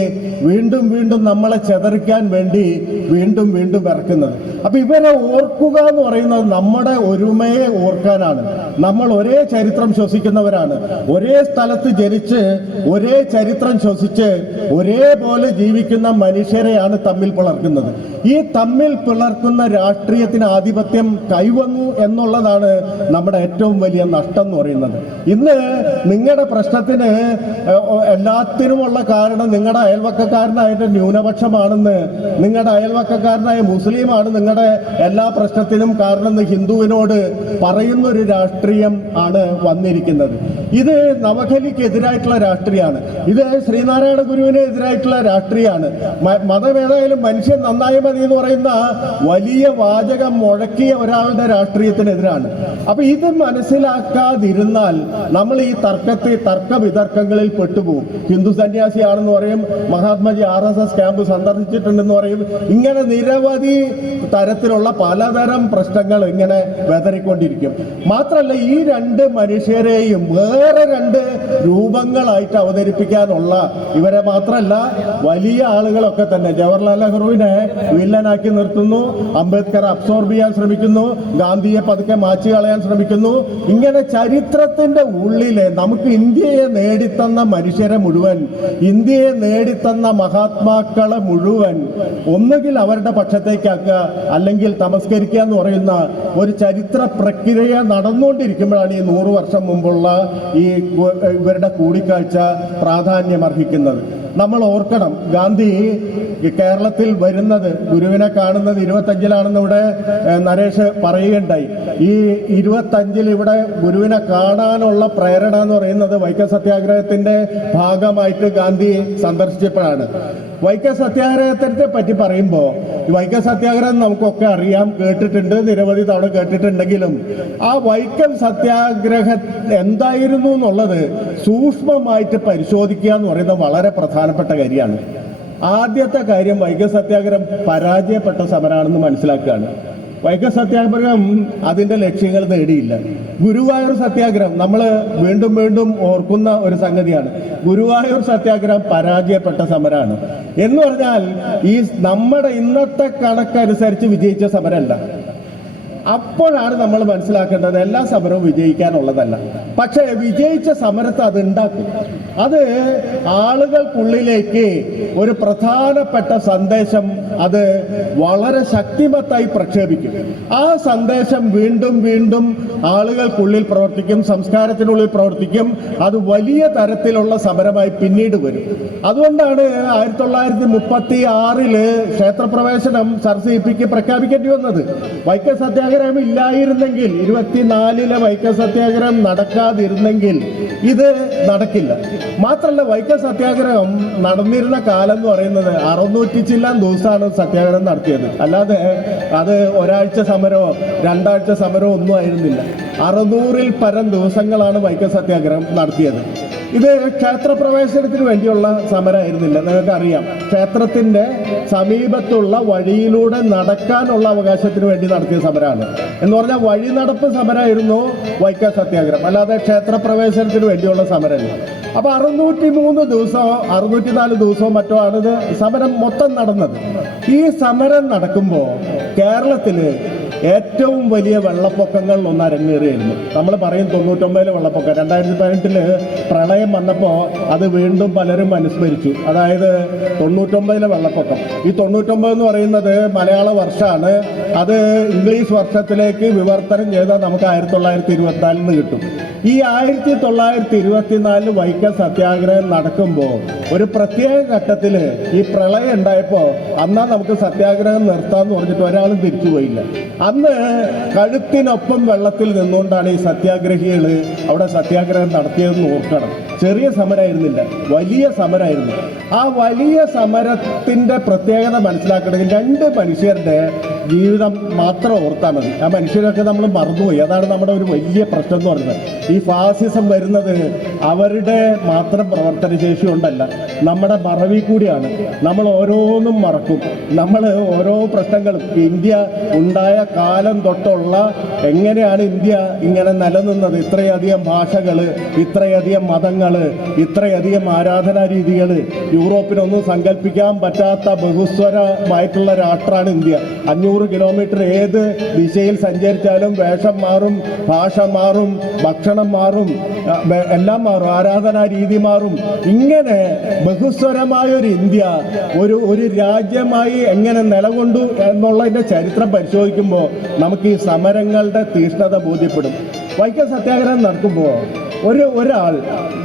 വീണ്ടും നമ്മളെ ചെതറിക്കാൻ വേണ്ടി വീണ്ടും ഇറക്കുന്നത്. അപ്പൊ ഇവരെ ഓർക്കുക എന്ന് പറയുന്നത് നമ്മുടെ ഒരുമയെ ഓർക്കാനാണ്. നമ്മൾ ഒരേ ചരിത്രം ശ്വസിക്കുന്നവരാണ്. ഒരേ സ്ഥലത്ത് ജനിച്ച് ഒരേ ചരിത്രം ശ്വസിച്ച് ഒരേപോലെ ജീവിക്കുന്ന മനുഷ്യരെയാണ് തമ്മിൽ പിളർക്കുന്നത്. ഈ തമ്മിൽ പിളർക്കുന്ന രാഷ്ട്രീയത്തിന് ആധിപത്യം കൈവന്നു എന്നുള്ളതാണ് നമ്മുടെ ഏറ്റവും വലിയ നഷ്ടം എന്ന് പറയുന്നത്. ഇന്ന് നിങ്ങളുടെ പ്രശ്നത്തിന് എല്ലാത്തിനുമുള്ള കാരണം നിങ്ങളുടെ അയൽവക്കക്കാരനായിട്ട് ന്യൂനപക്ഷമാണെന്ന്, നിങ്ങളുടെ അയൽവക്കക്കാരനായ മുസ്ലിമാണ് നിങ്ങളുടെ എല്ലാ പ്രശ്നത്തിനും കാരണം എന്ന് ഹിന്ദുവിനോട് പറയുന്ന ഒരു രാഷ്ട്രീയം ആണ് വന്നിരിക്കുന്നത്. ഇത് നവഖലിക്കെതിരായിട്ടുള്ള രാഷ്ട്രീയമാണ്. ഇത് ശ്രീനാരായണ ഗുരുവിന് എതിരായിട്ടുള്ള രാഷ്ട്രീയമാണ്. മതം ഏതായാലും മനുഷ്യൻ നന്നായി മതി എന്ന് പറയുന്ന വലിയ വാചകം മുഴക്കിയ ഒരാളുടെ രാഷ്ട്രീയത്തിനെതിരാണ്. അപ്പൊ ഇത് മനസ്സിലാക്കാതിരുന്നാൽ നമ്മൾ ഈ തർക്ക വിതർക്കങ്ങളിൽ പെട്ടുപോകും. ഹിന്ദു സന്യാസിയാണെന്ന് പറയും, മഹാത്മജി RSS ക്യാമ്പ് സന്ദർശിച്ചിട്ടുണ്ടെന്ന് പറയും. ഇങ്ങനെ നിരവധി തരത്തിലുള്ള പലതരം പ്രശ്നങ്ങൾ ഇങ്ങനെ വെതറിക്കൊണ്ടിരിക്കും. മാത്രമല്ല, ഈ രണ്ട് മനുഷ്യരെയും വേറെ രണ്ട് രൂപങ്ങളായിട്ട് അവതരിപ്പിക്കാനുള്ള ഇവരെ മാത്രമല്ല വലിയ ആളുകളൊക്കെ തന്നെ ജവഹർലാൽ നെഹ്റുവിനെ വില്ലനാക്കി നിർത്തുന്നു, അംബേദ്കർ അബ്സോർബ് ചെയ്യാൻ ശ്രമിക്കുന്നു, ഗാന്ധിയെ പതുക്കെ മാച്ചു കളയാൻ ശ്രമിക്കുന്നു. ഇങ്ങനെ ചരിത്രത്തിന്റെ ഉള്ളിലെ നമുക്ക് ഇന്ത്യയെ നേടിത്തന്ന മനുഷ്യരെ മുഴുവൻ, ഇന്ത്യയെ നേടിത്തന്ന മഹാത്മാക്കളെ മുഴുവൻ ഒന്നുകിൽ അവരുടെ പക്ഷത്തേക്കാക്കുക അല്ലെങ്കിൽ തമസ്കരിക്കുക എന്ന് പറയുന്ന ഒരു ചരിത്ര പ്രക്രിയ നടന്നുകൊണ്ടിരിക്കുമ്പോഴാണ് ഈ 100 വർഷം മുമ്പുള്ള ഈ ഇവരുടെ കൂടിക്കാഴ്ച പ്രാധാന്യമർഹിക്കുന്നത്. നമ്മൾ ഓർക്കണം, ഗാന്ധി കേരളത്തിൽ വരുന്നത്, ഗുരുവിനെ കാണുന്നത് 25-ലാണെന്ന് ഇവിടെ നരേഷ് പറയുകയുണ്ടായി. ഈ 25-ൽ ഇവിടെ ഗുരുവിനെ കാണാനുള്ള പ്രേരണ എന്ന് പറയുന്നത് വൈക്കം സത്യാഗ്രഹത്തിന്റെ ഭാഗമായിട്ട് ഗാന്ധി സന്ദർശിച്ചപ്പോഴാണ്. വൈക്കം സത്യാഗ്രഹത്തെ പറ്റി പറയുമ്പോൾ വൈക്കം സത്യാഗ്രഹം നമുക്കൊക്കെ അറിയാം, കേട്ടിട്ടുണ്ട്, നിരവധി തവണ കേട്ടിട്ടുണ്ടെങ്കിലും ആ വൈക്കം സത്യാഗ്രഹം എന്തായിരുന്നു എന്നുള്ളത് സൂക്ഷ്മമായിട്ട് പരിശോധിക്കുക എന്ന് പറയുന്നത് വളരെ പ്രധാനപ്പെട്ട കാര്യമാണ്. ആദ്യത്തെ കാര്യം, വൈക്കം സത്യാഗ്രഹം പരാജയപ്പെട്ട സമരമാണെന്ന് മനസ്സിലാക്കുകയാണ്. വൈക്കം സത്യാഗ്രഹം അതിൻ്റെ ലക്ഷ്യങ്ങൾ നേടിയില്ല. ഗുരുവായൂർ സത്യാഗ്രഹം നമ്മൾ വീണ്ടും ഓർക്കുന്ന ഒരു സംഗതിയാണ്. ഗുരുവായൂർ സത്യാഗ്രഹം പരാജയപ്പെട്ട സമരമാണ്. എന്ന് പറഞ്ഞാൽ ഈ നമ്മുടെ ഇന്നത്തെ കണക്കനുസരിച്ച് വിജയിച്ച സമരമല്ല. അപ്പോഴാണ് നമ്മൾ മനസ്സിലാക്കേണ്ടത് എല്ലാ സമരവും വിജയിക്കാനുള്ളതല്ല. പക്ഷേ വിജയിച്ച സമരത്തെ അത് ഉണ്ടാക്കും. അത് ആളുകൾക്കുള്ളിലേക്ക് ഒരു പ്രധാനപ്പെട്ട സന്ദേശം അത് വളരെ ശക്തിമത്തായി പ്രക്ഷേപിക്കും. ആ സന്ദേശം വീണ്ടും വീണ്ടും ആളുകൾക്കുള്ളിൽ പ്രവർത്തിക്കും, സംസ്കാരത്തിനുള്ളിൽ പ്രവർത്തിക്കും. അത് വലിയ തരത്തിലുള്ള സമരമായി പിന്നീട് വരും. അതുകൊണ്ടാണ് 1936 ക്ഷേത്രപ്രവേശനം സർ CP-ക്ക് പ്രഖ്യാപിക്കേണ്ടി വന്നത്. വൈക്കം സത്യാഗ്രഹം ഇല്ലായിരുന്നെങ്കിൽ, 24 വൈക്കം സത്യാഗ്രഹം നടക്കാതിരുന്നെങ്കിൽ ഇത് നടക്കില്ല. മാത്രമല്ല, വൈക്കം സത്യാഗ്രഹം നടന്നിരുന്ന കാലം എന്ന് പറയുന്നത് 600 ചില്ലാൻ ദിവസമാണ് സത്യാഗ്രഹം നടത്തിയത്. അല്ലാതെ അത് ഒരാഴ്ച സമരമോ 2 ആഴ്ച സമരമോ ഒന്നും ആയിരുന്നില്ല. 600-ൽ പരം ദിവസങ്ങളാണ് വൈക്കം സത്യാഗ്രഹം നടത്തിയത്. ഇത് ക്ഷേത്രപ്രവേശനത്തിന് വേണ്ടിയുള്ള സമരമായിരുന്നില്ല. നിങ്ങൾക്കറിയാം, ക്ഷേത്രത്തിന്റെ സമീപത്തുള്ള വഴിയിലൂടെ നടക്കാനുള്ള അവകാശത്തിന് വേണ്ടി നടത്തിയ സമരമാണ്. എന്ന് പറഞ്ഞാൽ വഴി നടപ്പ് സമരമായിരുന്നു വൈക്കം സത്യാഗ്രഹം, അല്ലാതെ ക്ഷേത്രപ്രവേശനത്തിന് വേണ്ടിയുള്ള സമരമല്ല. അപ്പൊ 603 ദിവസമോ 604 ദിവസമോ മറ്റോ ആണ് ഇത് സമരം മൊത്തം നടന്നത്. ഈ സമരം നടക്കുമ്പോൾ കേരളത്തില് ഏറ്റവും വലിയ വെള്ളപ്പൊക്കങ്ങളിൽ ഒന്ന് അരങ്ങേറിയായിരുന്നു. നമ്മൾ പറയും 99 വെള്ളപ്പൊക്കം. 2018 പ്രളയം വന്നപ്പോൾ അത് വീണ്ടും പലരും അനുസ്മരിച്ചു. അതായത് 99 വെള്ളപ്പൊക്കം. ഈ 99 എന്ന് പറയുന്നത് മലയാള വർഷമാണ്. അത് ഇംഗ്ലീഷ് വർഷത്തിലേക്ക് വിവർത്തനം ചെയ്താൽ നമുക്ക് 1924 കിട്ടും. ഈ 1924 വൈക്കം സത്യാഗ്രഹം നടക്കുമ്പോൾ ഒരു പ്രത്യേക ഘട്ടത്തിൽ ഈ പ്രളയം ഉണ്ടായപ്പോൾ അന്നാ നമുക്ക് സത്യാഗ്രഹം നിർത്താമെന്ന് പറഞ്ഞിട്ട് ഒരാളും തിരിച്ചു പോയില്ല. അന്ന് കഴുത്തിനൊപ്പം വെള്ളത്തിൽ നിന്നുകൊണ്ടാണ് ഈ സത്യാഗ്രഹികൾ അവിടെ സത്യാഗ്രഹം നടത്തിയതെന്ന് ഓർക്കണം. ചെറിയ സമരമായിരുന്നില്ല, വലിയ സമരമായിരുന്നു. ആ വലിയ സമരത്തിന്റെ പ്രത്യേകത മനസ്സിലാക്കണമെങ്കിൽ 2 മനുഷ്യരുടെ ജീവിതം മാത്രം ഓർത്താൽ മതി. ആ മനുഷ്യരൊക്കെ നമ്മൾ മറന്നുപോയി. അതാണ് നമ്മുടെ ഒരു വലിയ പ്രശ്നം എന്ന് പറയുന്നത്. ഈ ഫാസിസം വരുന്നത് അവരുടെ മാത്രം പ്രവർത്തനശേഷി കൊണ്ടല്ല, നമ്മുടെ മറവി കൂടിയാണ്. നമ്മൾ ഓരോന്നും മറക്കും. നമ്മൾ ഓരോ പ്രശ്നങ്ങളും ഇന്ത്യ ഉണ്ടായ കാലം തൊട്ടുള്ള എങ്ങനെയാണ് ഇന്ത്യ ഇങ്ങനെ നിലനിന്നത്, ഇത്രയധികം ഭാഷകൾ, ഇത്രയധികം മതങ്ങൾ, ഇത്രയധികം ആരാധനാ രീതികൾ, യൂറോപ്പിനൊന്നും സങ്കല്പിക്കാൻ പറ്റാത്ത ബഹുസ്വരമായിട്ടുള്ള രാഷ്ട്രമാണ് ഇന്ത്യ. 500 കിലോമീറ്റർ ഏത് ദിശയിൽ സഞ്ചരിച്ചാലും വേഷം മാറും, ഭാഷ മാറും, ഭക്ഷണം മാറും, എല്ലാം മാറും, ആരാധനാ രീതി മാറും. ഇങ്ങനെ ബഹുസ്വരമായൊരു ഇന്ത്യ ഒരു രാജ്യമായി എങ്ങനെ നിലകൊണ്ടു എന്നുള്ളതിൻ്റെ ചരിത്രം പരിശോധിക്കുമ്പോൾ നമുക്ക് ഈ സമരങ്ങളുടെ തീഷ്ണത ബോധ്യപ്പെടും. വൈക്കം സത്യാഗ്രഹം നടക്കുമ്പോൾ ഒരാൾ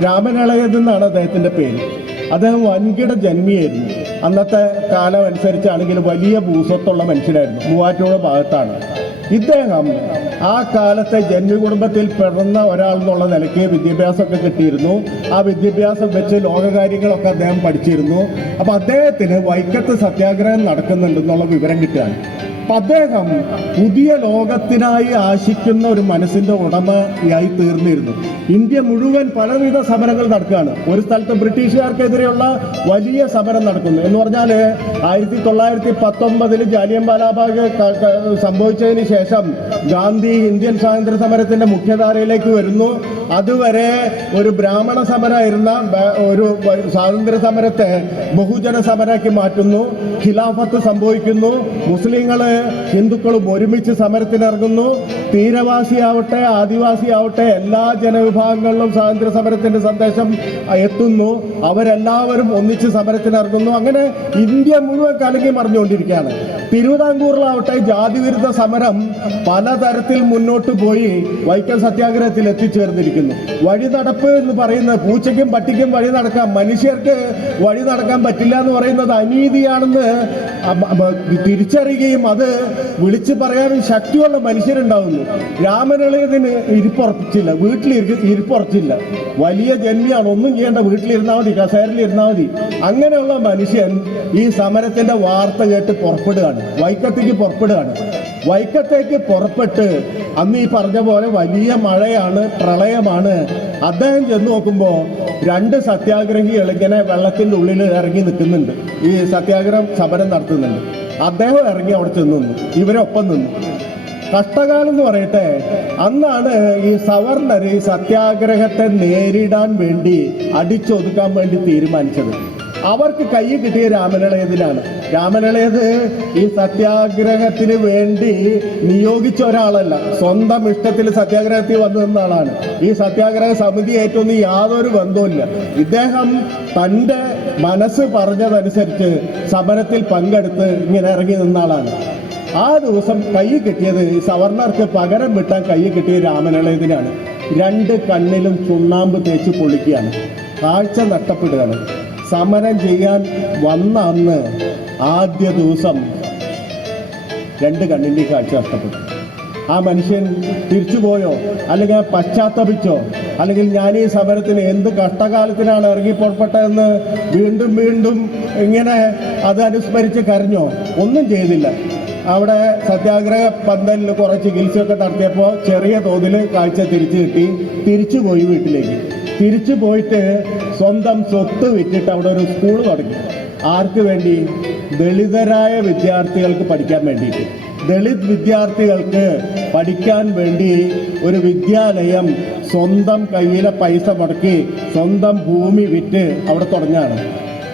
രാമനിളയത് എന്നാണ് അദ്ദേഹത്തിൻ്റെ പേര്. അദ്ദേഹം വൻകിട ജന്മിയായിരുന്നു. അന്നത്തെ കാലം അനുസരിച്ചാണെങ്കിൽ വലിയ ഭൂസ്വത്തുള്ള മനുഷ്യനായിരുന്നു. മൂവാറ്റുപുഴ ഭാഗത്താണ് ഇദ്ദേഹം. ആ കാലത്തെ ജന്മി കുടുംബത്തിൽ പിറന്ന ഒരാൾ എന്നുള്ള നിലയ്ക്ക് വിദ്യാഭ്യാസമൊക്കെ കിട്ടിയിരുന്നു. ആ വിദ്യാഭ്യാസം വെച്ച് ലോകകാര്യങ്ങളൊക്കെ അദ്ദേഹം പഠിച്ചിരുന്നു. അപ്പം അദ്ദേഹത്തിന് വൈക്കത്ത് സത്യാഗ്രഹം നടക്കുന്നുണ്ടെന്നുള്ള വിവരം കിട്ടുകയാണ്. അപ്പം അദ്ദേഹം പുതിയ ലോകത്തിനായി ആശിക്കുന്ന ഒരു മനസ്സിൻ്റെ ഉടമയായി തീർന്നിരുന്നു. ഇന്ത്യ മുഴുവൻ പലവിധ സമരങ്ങൾ നടക്കുകയാണ്. ഒരു സ്ഥലത്ത് ബ്രിട്ടീഷുകാർക്കെതിരെയുള്ള വലിയ സമരം നടക്കുന്നു. എന്ന് പറഞ്ഞാൽ 1919 ജാലിയൻവാലാബാഗ് സംഭവിച്ചതിന് ശേഷം ഗാന്ധി ഇന്ത്യൻ സ്വാതന്ത്ര്യ സമരത്തിൻ്റെ മുഖ്യധാരയിലേക്ക് വരുന്നു. അതുവരെ ഒരു ബ്രാഹ്മണ സമരമായിരുന്ന ഒരു സ്വാതന്ത്ര്യ സമരത്തെ ബഹുജന സമരമാക്കി മാറ്റുന്നു. ഖിലാഫത്ത് സംഭവിക്കുന്നു. മുസ്ലിങ്ങൾ ഹിന്ദുക്കളും ഒരുമിച്ച് സമരത്തിനിറങ്ങുന്നു. തീരവാസിയാവട്ടെ ആദിവാസിയാവട്ടെ എല്ലാ ജനവിഭാഗങ്ങളിലും സ്വാതന്ത്ര്യ സമരത്തിന്റെ സന്ദേശം എത്തുന്നു. അവരെല്ലാവരും ഒന്നിച്ച് സമരത്തിനിറങ്ങുന്നു. അങ്ങനെ ഇന്ത്യ മുഴുവൻ കലങ്ങി മറിഞ്ഞുകൊണ്ടിരിക്കുകയാണ്. തിരുവിതാംകൂറിലാവട്ടെ ജാതിവിരുദ്ധ സമരം പലതരത്തിൽ മുന്നോട്ട് പോയി വൈക്കം സത്യാഗ്രഹത്തിൽ എത്തിച്ചേർന്നിരിക്കുന്നു. വഴി നടപ്പ് എന്ന് പറയുന്നത് പൂച്ചയ്ക്കും പട്ടിക്കും വഴി നടക്കാം, മനുഷ്യർക്ക് വഴി നടക്കാൻ പറ്റില്ല എന്ന് പറയുന്നത് അനീതിയാണെന്ന് തിരിച്ചറിയുകയും അത് വിളിച്ചു പറയാനും ശക്തിയുള്ള മനുഷ്യരുണ്ടാവുന്നു. രാമനിളയതിന് ഇരിപ്പുറപ്പിച്ചില്ല, ഇരിപ്പുറച്ചില്ല. വലിയ ജന്മിയാണ്, ഒന്നും ചെയ്യേണ്ട, വീട്ടിലിരുന്നാൽ മതി, കസേരയിലിരുന്നാൽ മതി. അങ്ങനെയുള്ള മനുഷ്യൻ ഈ സമരത്തിന്റെ വാർത്ത കേട്ട് പുറപ്പെടുകയാണ്, വൈക്കത്തേക്ക് പുറപ്പെടുകയാണ്. വൈക്കത്തേക്ക് പുറപ്പെട്ട് അന്ന് ഈ പറഞ്ഞ പോലെ വലിയ മഴയാണ്, പ്രളയമാണ്. അദ്ദേഹം ചെന്ന് നോക്കുമ്പോൾ 2 സത്യാഗ്രഹികൾ ഇങ്ങനെ വെള്ളത്തിൻ്റെ ഉള്ളിൽ ഇറങ്ങി നിൽക്കുന്നുണ്ട്. ഈ സത്യാഗ്രഹം സമരം നടത്തുന്നുണ്ട്. അദ്ദേഹം ഇറങ്ങി അവിടെ ചെന്ന് നിന്നു, ഇവരൊപ്പം നിന്നു. കഷ്ടകാലം എന്ന് പറയട്ടെ, അന്നാണ് ഈ സവർണർ ഈ സത്യാഗ്രഹത്തെ നേരിടാൻ വേണ്ടി അടിച്ചൊതുക്കാൻ വേണ്ടി തീരുമാനിച്ചത്. അവർക്ക് കൈ കിട്ടിയ രാമനിളയതിനാണ്. രാമനിളയത് ഈ സത്യാഗ്രഹത്തിന് വേണ്ടി നിയോഗിച്ച ഒരാളല്ല, സ്വന്തം ഇഷ്ടത്തിൽ സത്യാഗ്രഹത്തിൽ വന്നു നിന്ന ആളാണ്. ഈ സത്യാഗ്രഹ സമിതിയായിട്ടൊന്നും യാതൊരു ബന്ധവുമില്ല. ഇദ്ദേഹം തൻ്റെ മനസ്സ് പറഞ്ഞതനുസരിച്ച് സമരത്തിൽ പങ്കെടുത്ത് ഇങ്ങനെ ഇറങ്ങി നിന്ന ആളാണ്. ആ ദിവസം കൈ കിട്ടിയത് സവർണർക്ക് പകരം വിട്ടാൻ കൈ കിട്ടിയ രാമനിളയതിനാണ്. 2 കണ്ണിലും ചുണ്ണാമ്പ് തേച്ച് പൊളിക്കുകയാണ്, കാഴ്ച നഷ്ടപ്പെടുകയാണ്. സമരം ചെയ്യാൻ വന്ന അന്ന് ആദ്യ ദിവസം 2 കണ്ണിൻ്റെ കാഴ്ച നഷ്ടപ്പെട്ടു. ആ മനുഷ്യൻ തിരിച്ചുപോയോ, അല്ലെങ്കിൽ പശ്ചാത്തപിച്ചോ, അല്ലെങ്കിൽ ഞാൻ ഈ സമരത്തിന് എന്ത് കഷ്ടകാലത്തിനാണ് ഇറങ്ങി പുറപ്പെട്ടതെന്ന് വീണ്ടും വീണ്ടും ഇങ്ങനെ അത് അനുസ്മരിച്ച് കരഞ്ഞോ? ഒന്നും ചെയ്തില്ല. അവിടെ സത്യാഗ്രഹ പന്തലിൽ കുറേ ചികിത്സയൊക്കെ നടത്തിയപ്പോൾ ചെറിയ തോതിൽ കാഴ്ച തിരിച്ചു കിട്ടി. തിരിച്ചുപോയി വീട്ടിലേക്ക്. തിരിച്ചു പോയിട്ട് സ്വന്തം സ്വത്ത് വിറ്റിട്ട് അവിടെ ഒരു സ്കൂൾ തുടങ്ങി. ആർക്ക് വേണ്ടി? ദളിതരായ വിദ്യാർത്ഥികൾക്ക് പഠിക്കാൻ വേണ്ടിയിട്ട്. ദളിത് വിദ്യാർത്ഥികൾക്ക് പഠിക്കാൻ വേണ്ടി ഒരു വിദ്യാലയം സ്വന്തം കയ്യിലെ പൈസ മുടക്കി സ്വന്തം ഭൂമി വിറ്റ് അവിടെ തുടങ്ങാണ്.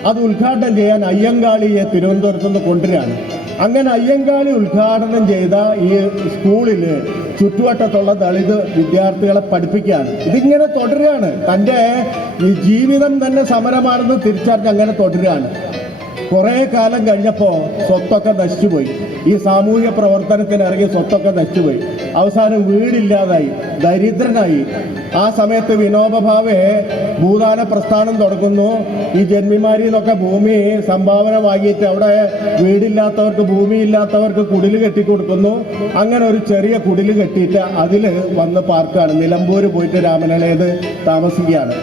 അത് ഉദ്ഘാടനം ചെയ്യാൻ അയ്യങ്കാളിയെ തിരുവനന്തപുരത്ത് നിന്ന് കൊണ്ടുവരികയാണ്. അങ്ങനെ അയ്യങ്കാളി ഉദ്ഘാടനം ചെയ്ത ഈ സ്കൂളിൽ ചുറ്റുവട്ടത്തുള്ള ദളിത് വിദ്യാർത്ഥികളെ പഠിപ്പിക്കുകയാണ്. ഇതിങ്ങനെ തുടരുകയാണ്. തൻ്റെ ജീവിതം തന്നെ സമരമാണെന്ന് തിരിച്ചറിഞ്ഞ് അങ്ങനെ തുടരുകയാണ്. കുറേ കാലം കഴിഞ്ഞപ്പോൾ സ്വത്തൊക്കെ നശിച്ചുപോയി. ഈ സാമൂഹ്യ പ്രവർത്തനത്തിന് ഇറങ്ങി സ്വത്തൊക്കെ നശിച്ചുപോയി. അവസാനം വീടില്ലാതായി, ദരിദ്രനായി. ആ സമയത്ത് വിനോബ ഭാവെ ഭൂദാന പ്രസ്ഥാനം തുടങ്ങുന്നു. ഈ ജന്മിമാരിൽ നിന്നൊക്കെ ഭൂമി സംഭാവന വാങ്ങിയിട്ട് അവിടെ വീടില്ലാത്തവർക്ക്, ഭൂമിയില്ലാത്തവർക്ക് കുടിൽ കെട്ടിക്കൊടുക്കുന്നു. അങ്ങനെ ഒരു ചെറിയ കുടിൽ കെട്ടിയിട്ട് അതിൽ വന്ന് പാർക്കാണ്. നിലമ്പൂർ പോയിട്ട് രാമനിളയത് താമസിക്കുകയാണ്.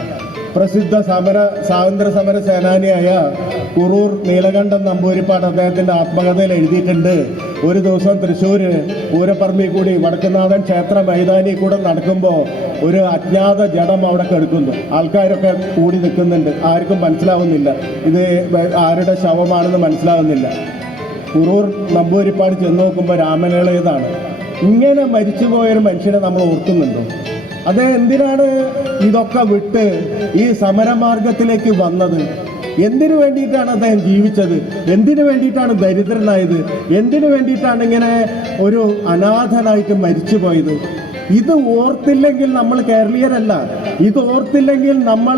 പ്രസിദ്ധ സ്വാതന്ത്ര്യ സമര സേനാനിയായ കുറൂർ നീലകണ്ഠൻ നമ്പൂതിരിപ്പാട് അദ്ദേഹത്തിൻ്റെ ആത്മകഥയിൽ എഴുതിയിട്ടുണ്ട്. ഒരു ദിവസം തൃശ്ശൂർ പൂരപ്പറമ്പിൽ കൂടി വടക്കുന്നാഥൻ ക്ഷേത്ര മൈതാനിയിൽ കൂടെ നടക്കുമ്പോൾ ഒരു അജ്ഞാത ജഡം അവിടെ കിടക്കുന്നു. ആൾക്കാരൊക്കെ കൂടി നിൽക്കുന്നുണ്ട്. ആർക്കും മനസ്സിലാവുന്നില്ല ഇത് ആരുടെ ശവമാണെന്ന് മനസ്സിലാവുന്നില്ല. കുറൂർ നമ്പൂതിരിപ്പാട് ചെന്ന് നോക്കുമ്പോൾ രാമനിളയതാണ്. ഇങ്ങനെ മരിച്ചുപോയൊരു മനുഷ്യനെ നമ്മൾ ഓർക്കുന്നുണ്ടോ? അദ്ദേഹം എന്തിനാണ് ഇതൊക്കെ വിട്ട് ഈ സമരമാർഗത്തിലേക്ക് വന്നത്? എന്തിനു വേണ്ടിയിട്ടാണ് അദ്ദേഹം ജീവിച്ചത്? എന്തിനു വേണ്ടിയിട്ടാണ് ദരിദ്രനായത്? എന്തിനു വേണ്ടിയിട്ടാണ് ഇങ്ങനെ ഒരു അനാഥനായിട്ട് മരിച്ചു പോയത്? ഇത് ഓർത്തില്ലെങ്കിൽ നമ്മൾ കേരളീയരല്ല. ഇത് ഓർത്തില്ലെങ്കിൽ നമ്മൾ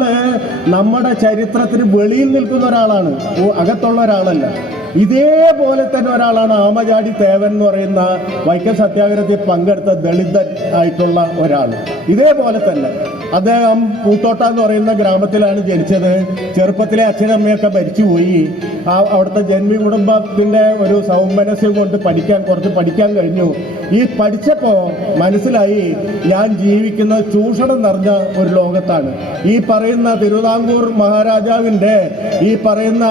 നമ്മുടെ ചരിത്രത്തിന് വെളിയിൽ നിൽക്കുന്ന ഒരാളാണ്, അകത്തുള്ള ഒരാളല്ല. ഇതേപോലെ തന്നെ ഒരാളാണ് ആമചാടി തേവൻ എന്ന് പറയുന്ന വൈക്കം സത്യാഗ്രഹത്തിൽ പങ്കെടുത്ത ദളിതൻ ആയിട്ടുള്ള ഒരാൾ. ഇതേപോലെ തന്നെ അദ്ദേഹം പൂത്തോട്ട എന്ന് പറയുന്ന ഗ്രാമത്തിലാണ് ജനിച്ചത്. ചെറുപ്പത്തിലെ അച്ഛനമ്മയൊക്കെ മരിച്ചുപോയി. അവിടുത്തെ ജന്മി കുടുംബത്തിൻ്റെ ഒരു സൗമനസ്യം കൊണ്ട് കുറച്ച് പഠിക്കാൻ കഴിഞ്ഞു. ഈ പഠിച്ചപ്പോൾ മനസ്സിലായി ഞാൻ ജീവിക്കുന്ന ചൂഷണം നിറഞ്ഞ ഒരു ലോകത്താണ്. ഈ പറയുന്ന തിരുവിതാംകൂർ മഹാരാജാവിൻ്റെ ഈ പറയുന്ന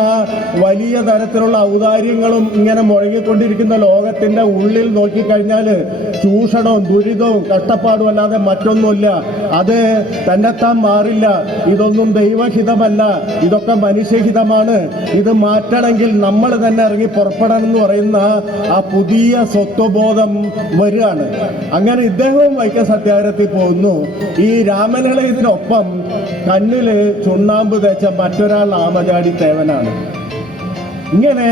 വലിയ തരത്തിലുള്ള ഔദാര്യങ്ങളും ഇങ്ങനെ മുഴങ്ങിക്കൊണ്ടിരിക്കുന്ന ലോകത്തിൻ്റെ ഉള്ളിൽ നോക്കിക്കഴിഞ്ഞാൽ ചൂഷണവും ദുരിതവും കഷ്ടപ്പാടും അല്ലാതെ മറ്റൊന്നുമില്ല. അത് തന്നെത്താൻ മാറില്ല. ഇതൊന്നും ദൈവഹിതമല്ല, ഇതൊക്കെ മനുഷ്യഹിതമാണ്. ഇത് മാറ്റണമെങ്കിൽ നമ്മൾ തന്നെ ഇറങ്ങി പുറപ്പെടണം എന്ന് പറയുന്ന ആ പുതിയ സ്വത്വബോധം വരികയാണ്. അങ്ങനെ ഇദ്ദേഹവും വൈക്കം സത്യാഗ്രഹത്തിൽ പോകുന്നു. ഈ രാമനിളയതിനൊപ്പം കണ്ണിൽ ചുണ്ണാമ്പ് തേച്ച മറ്റൊരാൾ ആമചാടി തേവനാണ്. ഇങ്ങനെ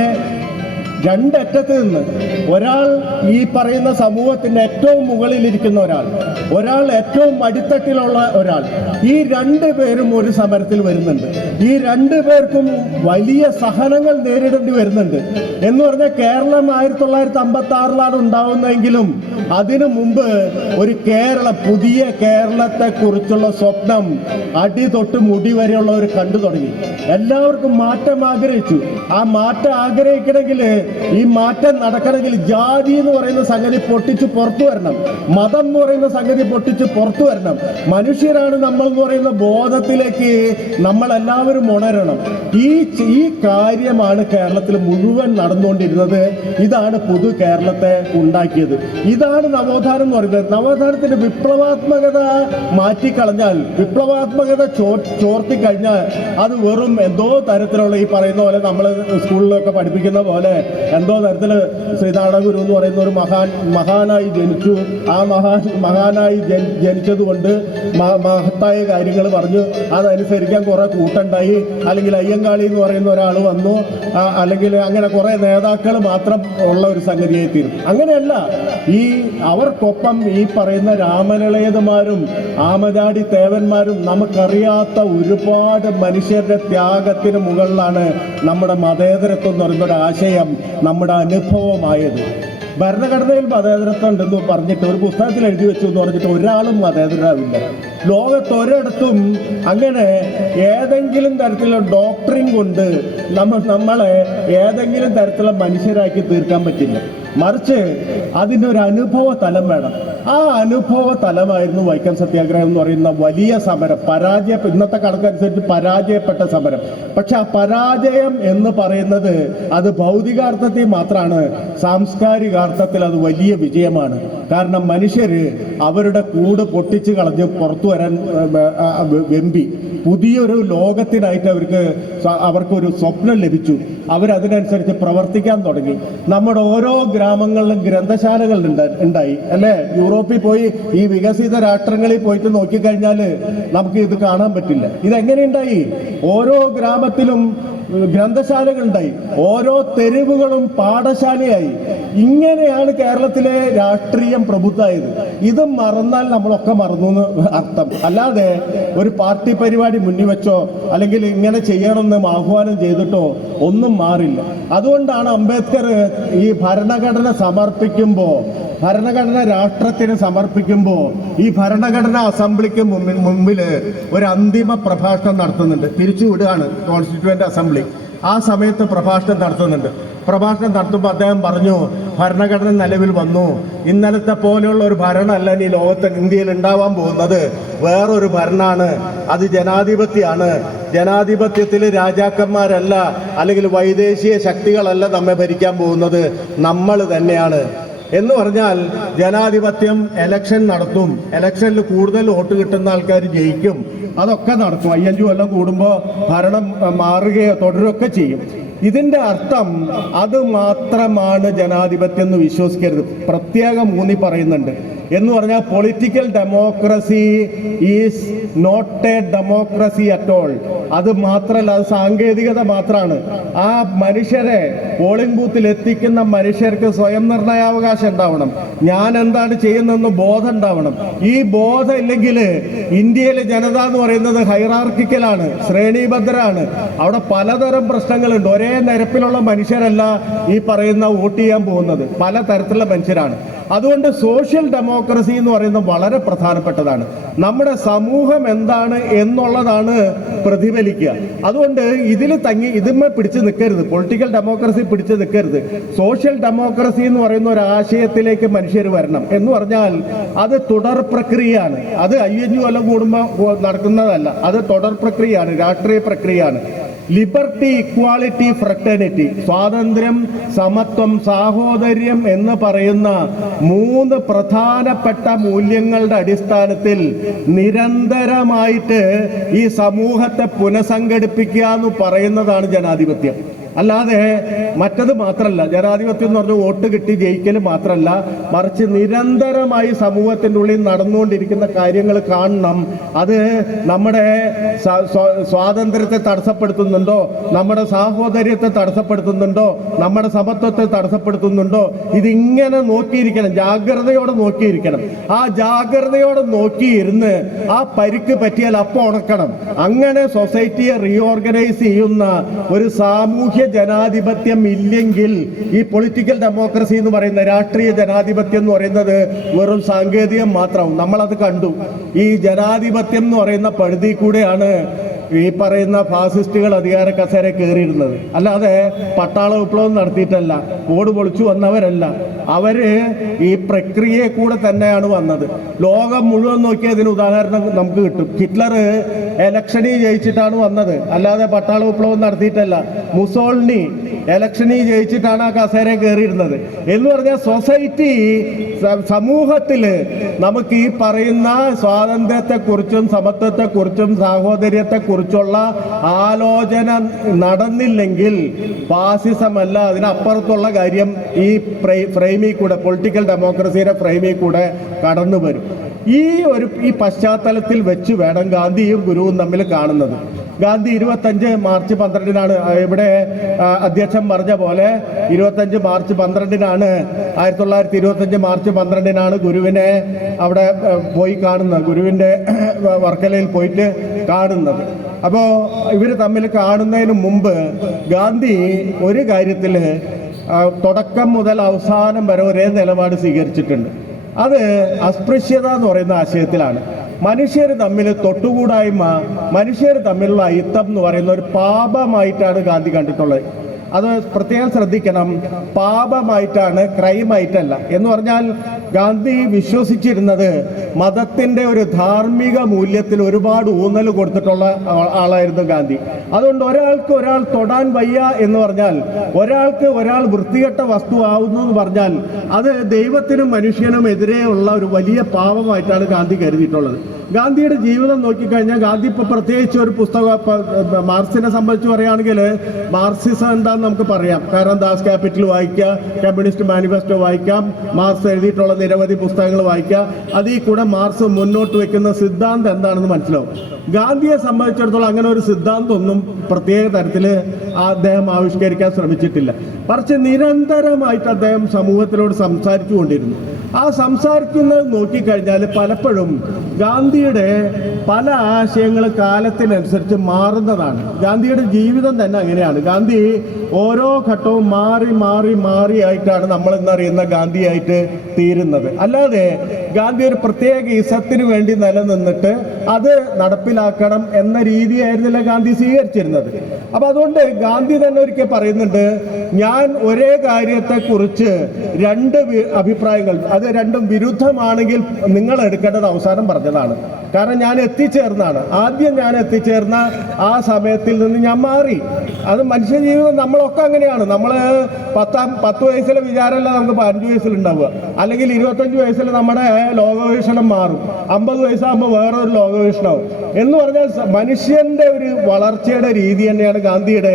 രണ്ടറ്റത്ത് നിന്ന് ഒരാൾ ഈ പറയുന്ന സമൂഹത്തിൻ്റെ ഏറ്റവും മുകളിലിരിക്കുന്ന ഒരാൾ ഏറ്റവും അടിത്തട്ടിലുള്ള ഒരാൾ, ഈ 2 പേരും ഒരു സമരത്തിൽ വരുന്നുണ്ട്. ഈ 2 പേർക്കും വലിയ സഹനങ്ങൾ നേരിടേണ്ടി വരുന്നുണ്ട്. എന്ന് പറഞ്ഞാൽ കേരളം 1956 ഉണ്ടാവുന്നതെങ്കിലും അതിനു മുമ്പ് ഒരു പുതിയ കേരളത്തെക്കുറിച്ചുള്ള സ്വപ്നം അടി തൊട്ട് മുടി വരെയുള്ളവർ കണ്ടു തുടങ്ങി. എല്ലാവർക്കും മാറ്റം ആഗ്രഹിച്ചു. ആ മാറ്റം ആഗ്രഹിക്കണമെങ്കിൽ, ഈ മാറ്റം നടക്കണമെങ്കിൽ ജാതി എന്ന് പറയുന്ന സംഗതി പൊട്ടിച്ച് പുറത്തു വരണം. മതം എന്ന് പറയുന്ന സംഗതി പൊട്ടിച്ച് പുറത്തു വരണം. മനുഷ്യരാണ് നമ്മൾ എന്ന് പറയുന്ന ബോധത്തിലേക്ക് നമ്മളെല്ലാവരും ഉണരണം. ഈ കാര്യമാണ് കേരളത്തിൽ മുഴുവൻ നടന്നുകൊണ്ടിരുന്നത്. ഇതാണ് പുതു കേരളത്തെ ഉണ്ടാക്കിയത്. ഇതാണ് നവോത്ഥാനം എന്ന് പറയുന്നത്. നവോത്ഥാനത്തിന്റെ വിപ്ലവാത്മകത മാറ്റിക്കളഞ്ഞാൽ, വിപ്ലവാത്മകത ചോർത്തിക്കഴിഞ്ഞാൽ അത് വെറും എന്തോ തരത്തിലുള്ള ഈ പറയുന്ന പോലെ നമ്മൾ സ്കൂളിലൊക്കെ പഠിപ്പിക്കുന്ന പോലെ എന്തോ തരത്തിൽ ശ്രീനാരായണ ഗുരു എന്ന് പറയുന്ന ഒരു മഹാനായി ജനിച്ചു. ആ മഹാനായി ജനിച്ചത് കൊണ്ട് മഹത്തായ കാര്യങ്ങൾ പറഞ്ഞു, അതനുസരിക്കാൻ കുറെ കൂട്ടുണ്ടായി. അല്ലെങ്കിൽ അയ്യങ്കാളി എന്ന് പറയുന്ന ഒരാൾ വന്നു, അല്ലെങ്കിൽ അങ്ങനെ കുറെ നേതാക്കൾ മാത്രം ഉള്ള ഒരു സംഗതിയായി തീരും. അങ്ങനെയല്ല. അവർക്കൊപ്പം ഈ പറയുന്ന രാമനിളയന്മാരും ആമചാടി തേവന്മാരും നമുക്കറിയാത്ത ഒരുപാട് മനുഷ്യരുടെ ത്യാഗത്തിന് മുകളിലാണ് നമ്മുടെ മതേതരത്വം എന്ന് പറയുന്ന ഒരു ആശയം നമ്മുടെ അനുഭവമായത്. ഭരണഘടനയിൽ മതേതരത്വം ഉണ്ടെന്ന് പറഞ്ഞിട്ട് ഒരു പുസ്തകത്തിൽ എഴുതി വെച്ചു എന്ന് പറഞ്ഞിട്ട് ഒരാളും മതേതരാവില്ല. ലോകത്തൊരിടത്തും അങ്ങനെ ഏതെങ്കിലും തരത്തിലുള്ള ഡോക്ടറിൻ കൊണ്ട് നമ്മളെ ഏതെങ്കിലും തരത്തിലുള്ള മനുഷ്യരാക്കി തീർക്കാൻ പറ്റില്ല. മറിച്ച് അതിനൊരു അനുഭവ തലം വേണം. ആ അനുഭവ തലമായിരുന്നു വൈക്കം സത്യാഗ്രഹം എന്ന് പറയുന്ന വലിയ സമരം. ഇന്നത്തെ കണക്കനുസരിച്ച് പരാജയപ്പെട്ട സമരം. പക്ഷെ ആ പരാജയം എന്ന് പറയുന്നത് അത് ഭൗതികാർത്ഥത്തിൽ മാത്രമാണ്. സാംസ്കാരികാർത്ഥത്തിൽ അത് വലിയ വിജയമാണ്. കാരണം മനുഷ്യര് അവരുടെ കൂട് പൊട്ടിച്ച് കളഞ്ഞ് പുറത്തു വരാൻ വെമ്പി. പുതിയൊരു ലോകത്തിനായിട്ട് അവർക്കൊരു സ്വപ്നം ലഭിച്ചു. അവരതിനനുസരിച്ച് പ്രവർത്തിക്കാൻ തുടങ്ങി. നമ്മുടെ ഓരോ ഗ്രാമങ്ങളിലും ഗ്രന്ഥശാലകൾ ഉണ്ടായി അല്ലേ? യൂറോപ്പിൽ പോയി ഈ വികസിത രാഷ്ട്രങ്ങളിൽ പോയിട്ട് നോക്കിക്കഴിഞ്ഞാൽ നമുക്ക് ഇത് കാണാൻ പറ്റില്ല. ഇതെങ്ങനെയുണ്ടായി? ഓരോ ഗ്രാമത്തിലും ഗ്രന്ഥശാലകളുണ്ടായി, ഓരോ തെരുവുകളും പാഠശാലയായി. ഇങ്ങനെയാണ് കേരളത്തിലെ രാഷ്ട്രീയം പ്രബുദ്ധമായത്. ഇത് മറന്നാൽ നമ്മളൊക്കെ മറന്നു എന്ന് അർത്ഥം. അല്ലാതെ ഒരു പാർട്ടി പരിപാടി മുന്നിൽ വെച്ചോ അല്ലെങ്കിൽ ഇങ്ങനെ ചെയ്യണമെന്ന് ആഹ്വാനം ചെയ്തിട്ടോ ഒന്നും മാറില്ല. അതുകൊണ്ടാണ് അംബേദ്കർ ഈ ഭരണഘടന രാഷ്ട്രത്തിന് സമർപ്പിക്കുമ്പോൾ ഈ ഭരണഘടനാ അസംബ്ലിക്ക് മുമ്പിൽ ഒരു അന്തിമ പ്രഭാഷണം നടത്തുന്നുണ്ട്. പിരിച്ചുവിടുകയാണ് കോൺസ്റ്റിറ്റ്യൂവന്റ് അസംബ്ലി. ആ സമയത്ത് പ്രഭാഷണം നടത്തുമ്പോൾ അദ്ദേഹം പറഞ്ഞു, ഭരണഘടന നിലവിൽ വന്നു. ഇന്നലത്തെ പോലെയുള്ള ഒരു ഭരണമല്ല ഇനി ലോകത്ത് ഇന്ത്യയിൽ ഉണ്ടാവാൻ പോകുന്നത്. വേറൊരു ഭരണമാണ്. അത് ജനാധിപത്യമാണ്. ജനാധിപത്യത്തിൽ രാജാക്കന്മാരല്ല അല്ലെങ്കിൽ വൈദേശിക ശക്തികളല്ല നമ്മെ ഭരിക്കാൻ പോകുന്നത്, നമ്മൾ തന്നെയാണ്. എന്ന് പറഞ്ഞാൽ ജനാധിപത്യം ഇലക്ഷൻ നടത്തും. ഇലക്ഷനിൽ കൂടുതൽ വോട്ട് കിട്ടുന്ന ആൾക്കാർ ജയിക്കും. അതൊക്കെ നടക്കും. 5 കൊല്ലം കൂടുമ്പോൾ ഭരണം മാറുകയോ തുടരുകയൊക്കെ ചെയ്യും. ഇതിന്റെ അർത്ഥം അത് മാത്രമാണ് ജനാധിപത്യം എന്ന് വിശ്വസിക്കരുത്. പ്രത്യേകം ഊന്നി പറയുന്നുണ്ട്. എന്ന് പറഞ്ഞാൽ political democracy is not a democracy at all. അത് മാത്രമല്ല, അത് സാങ്കേതികത മാത്രമാണ്. ആ മനുഷ്യരെ പോളിംഗ് ബൂത്തിൽ എത്തിക്കുന്ന മനുഷ്യർക്ക് സ്വയം നിർണയാവകാശം ഉണ്ടാവണം. ഞാൻ എന്താണ് ചെയ്യുന്നതെന്ന് ബോധം ഉണ്ടാവണം. ഈ ബോധം ഇല്ലെങ്കിൽ ഇന്ത്യയിലെ ജനത എന്ന് പറയുന്നത് ഹൈറാർക്കിക്കലാണ്, ശ്രേണീബദ്ധരാണ്. അവിടെ പലതരം പ്രശ്നങ്ങളുണ്ട്. ഒരേ നിരപ്പിലുള്ള മനുഷ്യരല്ല ഈ പറയുന്ന വോട്ട് ചെയ്യാൻ പോകുന്നത്, പല തരത്തിലുള്ള മനുഷ്യരാണ്. അതുകൊണ്ട് സോഷ്യൽ ഡെമോക്രസി എന്ന് പറയുന്നത് വളരെ പ്രധാനപ്പെട്ടതാണ്. നമ്മുടെ സമൂഹം എന്താണ് എന്നുള്ളതാണ് പ്രതിഫലിക്കുക. അതുകൊണ്ട് ഇതിന്മേ പിടിച്ചു നിൽക്കരുത്. പൊളിറ്റിക്കൽ ഡെമോക്രസി പിടിച്ചു നിൽക്കരുത്. സോഷ്യൽ ഡെമോക്രസി എന്ന് പറയുന്ന ഒരു ആശയത്തിലേക്ക് മനുഷ്യർ വരണം. എന്ന് പറഞ്ഞാൽ അത് തുടർ പ്രക്രിയയാണ്. അത് 5 കൊല്ലം കൂടുമ്പോൾ നടക്കുന്നതല്ല. അത് തുടർ പ്രക്രിയയാണ്, രാഷ്ട്രീയ പ്രക്രിയയാണ്. ലിബർട്ടി, ഇക്വാളിറ്റി, ഫ്രട്ടേണിറ്റി, സ്വാതന്ത്ര്യം, സമത്വം, സാഹോദര്യം എന്ന് പറയുന്ന 3 പ്രധാനപ്പെട്ട മൂല്യങ്ങളുടെ അടിസ്ഥാനത്തിൽ നിരന്തരമായിട്ട് ഈ സമൂഹത്തെ പുനഃസംഘടിപ്പിക്കുക എന്ന് പറയുന്നതാണ് ജനാധിപത്യം. അല്ലാതെ മറ്റത് മാത്രമല്ല. ജനാധിപത്യം എന്ന് പറഞ്ഞാൽ വോട്ട് കിട്ടി ജയിക്കൽ മാത്രമല്ല, മറിച്ച് നിരന്തരമായി സമൂഹത്തിൻ്റെ ഉള്ളിൽ നടന്നുകൊണ്ടിരിക്കുന്ന കാര്യങ്ങൾ കാണണം. അത് നമ്മുടെ സ്വാതന്ത്ര്യത്തെ തടസ്സപ്പെടുത്തുന്നുണ്ടോ, നമ്മുടെ സാഹോദര്യത്തെ തടസ്സപ്പെടുത്തുന്നുണ്ടോ, നമ്മുടെ സമത്വത്തെ തടസ്സപ്പെടുത്തുന്നുണ്ടോ, ഇതിങ്ങനെ നോക്കിയിരിക്കണം, ജാഗ്രതയോടെ നോക്കിയിരിക്കണം. ആ ജാഗ്രതയോടെ നോക്കിയിരുന്ന് ആ പരിക്ക് പറ്റിയാൽ അപ്പോൾ ഉണക്കണം. അങ്ങനെ സൊസൈറ്റിയെ റീഓർഗനൈസ് ചെയ്യുന്ന ഒരു സാമൂഹ്യ ജനാധിപത്യം ഇല്ലെങ്കിൽ ഈ പൊളിറ്റിക്കൽ ഡെമോക്രസി എന്ന് പറയുന്ന രാഷ്ട്രീയ ജനാധിപത്യം എന്ന് പറയുന്നത് വെറും സാങ്കേതികം മാത്രമാവും. നമ്മളത് കണ്ടു. ഈ ജനാധിപത്യം എന്ന് പറയുന്ന പഴുതി കൂടെയാണ് ഈ പറയുന്ന ഫാസിസ്റ്റുകൾ അധികാര കസേര കയറിയിരുന്നത്. അല്ലാതെ പട്ടാള വിപ്ലവം നടത്തിയിട്ടല്ല, ഓട് പൊളിച്ചു വന്നവരല്ല. അവര് ഈ പ്രക്രിയയെ കൂടെ തന്നെയാണ് വന്നത്. ലോകം മുഴുവൻ നോക്കിയാൽ ഇതിന് ഉദാഹരണം നമുക്ക് കിട്ടും. ഹിറ്റ്ലർ ഇലക്ഷനിൽ ജയിച്ചിട്ടാണ് വന്നത്, അല്ലാതെ പട്ടാള വിപ്ലവം നടത്തിയിട്ടല്ല. മുസോളിനി ഇലക്ഷനിൽ ജയിച്ചിട്ടാണ് ആ കസേര കയറിയിരുന്നത്. എന്ന് പറഞ്ഞാൽ സൊസൈറ്റി, സമൂഹത്തില് നമുക്ക് ഈ പറയുന്ന സ്വാതന്ത്ര്യത്തെക്കുറിച്ചും സമത്വത്തെക്കുറിച്ചും സാഹോദര്യത്തെക്കുറിച്ചും കുറിച്ചുള്ള ആലോചന നടന്നില്ലെങ്കിൽ ഫാസിസമല്ല, അതിനപ്പുറത്തുള്ള കാര്യം ഈ ഫ്രെയിമിൽ കൂടെ, പൊളിറ്റിക്കൽ ഡെമോക്രസിയുടെ ഫ്രെയിമിൽ കൂടെ കടന്നു വരും. ഈ പശ്ചാത്തലത്തിൽ വെച്ച് വേണം ഗാന്ധിയും ഗുരുവും തമ്മിൽ കാണുന്നത്. ഗാന്ധി 25 മാർച്ച് 12 ഇവിടെ അധ്യക്ഷൻ പറഞ്ഞ പോലെ 25 മാർച്ച് 12 1925 മാർച്ച് 12 ഗുരുവിനെ അവിടെ പോയി കാണുന്നത്, ഗുരുവിൻ്റെ വർക്കലയിൽ പോയിട്ട് കാണുന്നത്. അപ്പോൾ ഇവർ തമ്മിൽ കാണുന്നതിന് മുമ്പ് ഗാന്ധി ഒരു കാര്യത്തിൽ തുടക്കം മുതൽ അവസാനം വരെ ഒരേ നിലപാട് സ്വീകരിച്ചിട്ടുണ്ട്. അത് അസ്പൃശ്യത എന്ന് പറയുന്ന ആശയത്തിലാണ്. മനുഷ്യർ തമ്മിൽ തൊട്ടുകൂടായ്മ, മനുഷ്യർ തമ്മിലുള്ള അയിത്തം എന്ന് പറയുന്ന ഒരു പാപമായിട്ടാണ് ഗാന്ധി കണ്ടിട്ടുള്ളത്. അത് പ്രത്യേകം ശ്രദ്ധിക്കണം. പാപമായിട്ടാണ്, ക്രൈമായിട്ടല്ല. എന്ന് പറഞ്ഞാൽ ഗാന്ധി വിശ്വസിച്ചിരുന്നത് മതത്തിൻ്റെ ഒരു ധാർമ്മിക മൂല്യത്തിൽ ഒരുപാട് ഊന്നൽ കൊടുത്തിട്ടുള്ള ആളായിരുന്നു ഗാന്ധി. അതുകൊണ്ട് ഒരാൾക്ക് ഒരാൾ തൊടാൻ വയ്യ എന്ന് പറഞ്ഞാൽ, ഒരാൾക്ക് ഒരാൾ വൃത്തികെട്ട വസ്തു ആവുന്നു എന്ന് പറഞ്ഞാൽ അത് ദൈവത്തിനും മനുഷ്യനും എതിരെയുള്ള ഒരു വലിയ പാപമായിട്ടാണ് ഗാന്ധി കരുതിയിട്ടുള്ളത്. ഗാന്ധിയുടെ ജീവിതം നോക്കിക്കഴിഞ്ഞാൽ ഗാന്ധി ഇപ്പോൾ പ്രത്യേകിച്ച് ഒരു പുസ്തകം മാർക്സിനെ സംബന്ധിച്ച് പറയുകയാണെങ്കിൽ മാർക്സിസം എന്താണെന്ന് നമുക്ക് പറയാം. കാരണം ദാസ് ക്യാപിറ്റൽ വായിക്കാം, കമ്മ്യൂണിസ്റ്റ് മാനിഫെസ്റ്റോ വായിക്കാം, മാർക്സ് എഴുതിയിട്ടുള്ള നിരവധി പുസ്തകങ്ങൾ വായിക്കാം. അതിൽ കൂടെ മാർക്സ് മുന്നോട്ട് വെക്കുന്ന സിദ്ധാന്തം എന്താണെന്ന് മനസ്സിലാവും. ഗാന്ധിയെ സംബന്ധിച്ചിടത്തോളം അങ്ങനെ ഒരു സിദ്ധാന്തമൊന്നും പ്രത്യേക തരത്തിൽ അദ്ദേഹം ആവിഷ്കരിക്കാൻ ശ്രമിച്ചിട്ടില്ല. മറിച്ച് നിരന്തരമായിട്ട് അദ്ദേഹം സമൂഹത്തിനോട് സംസാരിച്ചു കൊണ്ടിരുന്നു. ആ സംസാരിക്കുന്നത് നോക്കിക്കഴിഞ്ഞാൽ പലപ്പോഴും ഗാന്ധിയുടെ പല ആശയങ്ങൾ കാലത്തിനനുസരിച്ച് മാറുന്നതാണ്. ഗാന്ധിയുടെ ജീവിതം തന്നെ അങ്ങനെയാണ്. ഗാന്ധി ഓരോ ഘട്ടവും മാറി മാറി മാറിയായിട്ടാണ് നമ്മൾ ഇന്നറിയുന്ന ഗാന്ധിയായിട്ട് തീരുന്നത്. അല്ലാതെ ഗാന്ധി ഒരു പ്രത്യേക ഇസത്തിന് വേണ്ടി നിലനിന്നിട്ട് അത് നടപ്പിലാക്കണം എന്ന രീതിയായിരുന്നില്ല ഗാന്ധി സ്വീകരിച്ചിരുന്നത്. അപ്പം അതുകൊണ്ട് ഗാന്ധി തന്നെ ഒരിക്കൽ പറയുന്നുണ്ട്, ഞാൻ ഒരേ കാര്യത്തെക്കുറിച്ച് രണ്ട് അഭിപ്രായങ്ങൾ, അത് രണ്ടും വിരുദ്ധമാണെങ്കിൽ നിങ്ങൾ എടുക്കേണ്ടത് അവസാനം പറഞ്ഞതാണ്. കാരണം ഞാൻ എത്തിച്ചേർന്നാണ്, ആദ്യം ഞാൻ എത്തിച്ചേർന്ന ആ സമയത്തിൽ നിന്ന് ഞാൻ മാറി. അത് മനുഷ്യ ജീവിതം നമ്മളൊക്കെ അങ്ങനെയാണ്. നമ്മൾ 10 വയസ്സിലെ വിചാരമല്ല നമുക്ക് 15 വയസ്സിലുണ്ടാവുക, അല്ലെങ്കിൽ 25 വയസ്സിൽ നമ്മുടെ ലോകവീക്ഷണം മാറും, 50 വയസ്സാകുമ്പോൾ വേറൊരു ലോകവീക്ഷണവും എന്ന് പറഞ്ഞാൽ മനുഷ്യന്റെ ഒരു വളർച്ചയുടെ രീതി തന്നെയാണ് ഗാന്ധിയുടെ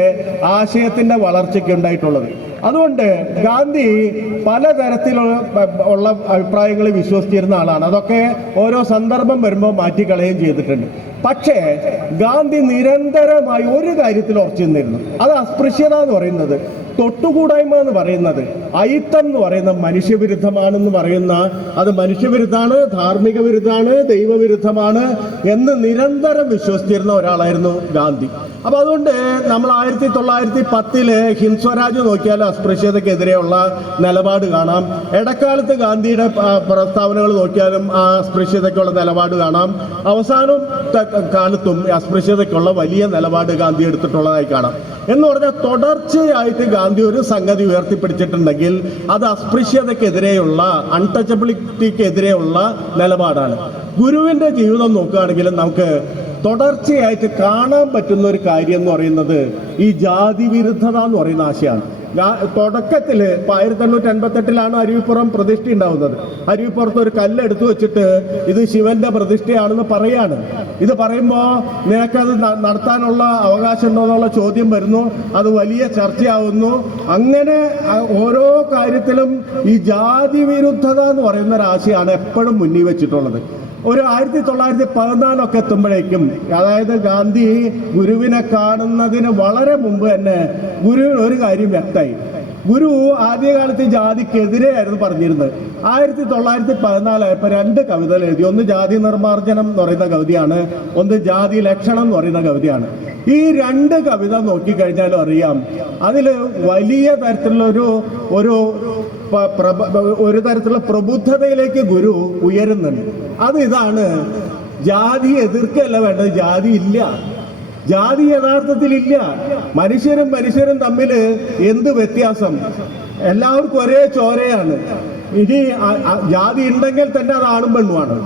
ആശയത്തിന്റെ വളർച്ചയ്ക്ക് ഉണ്ടായിട്ടുള്ളത്. അതുകൊണ്ട് ഗാന്ധി പലതരത്തിലുള്ള അഭിപ്രായങ്ങൾ വിശ്വസിച്ചിരുന്ന ആളാണ്. അതൊക്കെ ഓരോ സന്ദർഭം വരുമ്പോൾ മാറ്റിക്കളയുകയും ചെയ്തിട്ടുണ്ട്. പക്ഷേ ഗാന്ധി നിരന്തരമായി ഒരു കാര്യത്തിൽ ഉറച്ചു നിന്നിരുന്നു. അത് അസ്പൃശ്യത എന്ന് പറയുന്നത്, തൊട്ടുകൂടായ്മ എന്ന് പറയുന്നത്, അയിത്തം എന്ന് പറയുന്ന മനുഷ്യവിരുദ്ധമാണെന്ന് പറയുന്ന, അത് മനുഷ്യവിരുദ്ധമാണ്, ധാർമ്മിക വിരുദ്ധമാണ്, ദൈവവിരുദ്ധമാണ് എന്ന് നിരന്തരം വിശ്വസിച്ചിരുന്ന ഒരാളായിരുന്നു ഗാന്ധി. അപ്പോൾ അതുകൊണ്ട് നമ്മൾ 1910 ഹിന്ദ് നോക്കിയാൽ അസ്പൃശ്യതയ്ക്കെതിരെയുള്ള നിലപാട് കാണാം. ഇടക്കാലത്ത് ഗാന്ധിയുടെ പ്രസ്താവനകൾ നോക്കിയാലും ആ അസ്പൃശ്യതയ്ക്കുള്ള നിലപാട് കാണാം. അവസാനം കാലത്തും അസ്പൃശ്യതയ്ക്കുള്ള വലിയ നിലപാട് ഗാന്ധി എടുത്തിട്ടുള്ളതായി കാണാം. എന്ന് പറഞ്ഞാൽ തുടർച്ചയായിട്ട് ഗാന്ധി ഒരു സംഗതി ഉയർത്തിപ്പിടിച്ചിട്ടുണ്ടെങ്കിൽ അത് അസ്പൃശ്യതയ്ക്കെതിരെയുള്ള, അൺടച്ചബിലിറ്റിക്കെതിരെയുള്ള നിലപാടാണ്. ഗുരുവിൻ്റെ ജീവിതം നോക്കുകയാണെങ്കിൽ നമുക്ക് തുടർച്ചയായിട്ട് കാണാൻ പറ്റുന്ന ഒരു കാര്യം എന്ന് പറയുന്നത് ഈ ജാതി വിരുദ്ധത എന്ന് പറയുന്ന ആശയമാണ്. തുടക്കത്തിൽ 1888 അരുവിപ്പുറം പ്രതിഷ്ഠ ഉണ്ടാവുന്നത്. അരുവിപ്പുറത്ത് ഒരു കല്ലെടുത്തു വെച്ചിട്ട് ഇത് ശിവന്റെ പ്രതിഷ്ഠയാണെന്ന് പറയാണ്. ഇത് പറയുമ്പോൾ നിനക്കത് നടത്താനുള്ള അവകാശം ഉണ്ടോ എന്നുള്ള ചോദ്യം വരുന്നു. അത് വലിയ ചർച്ചയാവുന്നു. അങ്ങനെ ഓരോ കാര്യത്തിലും ഈ ജാതി വിരുദ്ധത എന്ന് പറയുന്ന ഒരു ആശയമാണ് എപ്പോഴും മുന്നിൽ വെച്ചിട്ടുള്ളത്. ഒരു 1914 എത്തുമ്പോഴേക്കും, അതായത് ഗാന്ധി ഗുരുവിനെ കാണുന്നതിന് വളരെ മുമ്പ് തന്നെ ഗുരുവിന് ഒരു കാര്യം വ്യക്തമായി. ഗുരു ആദ്യകാലത്ത് ജാതിക്കെതിരെയായിരുന്നു പറഞ്ഞിരുന്നത്. 1914 ആയപ്പോൾ 2 കവിതകൾ എഴുതി. ഒന്ന് ജാതി നിർമ്മാർജ്ജനം എന്ന് പറയുന്ന കവിതയാണ്, ഒന്ന് ജാതി ലക്ഷണം എന്ന് പറയുന്ന കവിതയാണ്. ഈ 2 കവിത നോക്കിക്കഴിഞ്ഞാലും അറിയാം, അതിൽ വലിയ തരത്തിലുള്ള ഒരു തരത്തിലുള്ള പ്രബുദ്ധതയിലേക്ക് ഗുരു ഉയരുന്നുണ്ട്. അത് ഇതാണ്, ജാതി എതിർക്കല്ല വേണ്ടത്, ജാതി ഇല്ല, ജാതി യഥാർത്ഥത്തിലില്ല. മനുഷ്യരും തമ്മിൽ എന്ത് വ്യത്യാസം? എല്ലാവർക്കും ഒരേ ചോരയാണ്. ഇനി ജാതി ഉണ്ടെങ്കിൽ തന്നെ അത് ആണും പെണ്ണുമാണ്.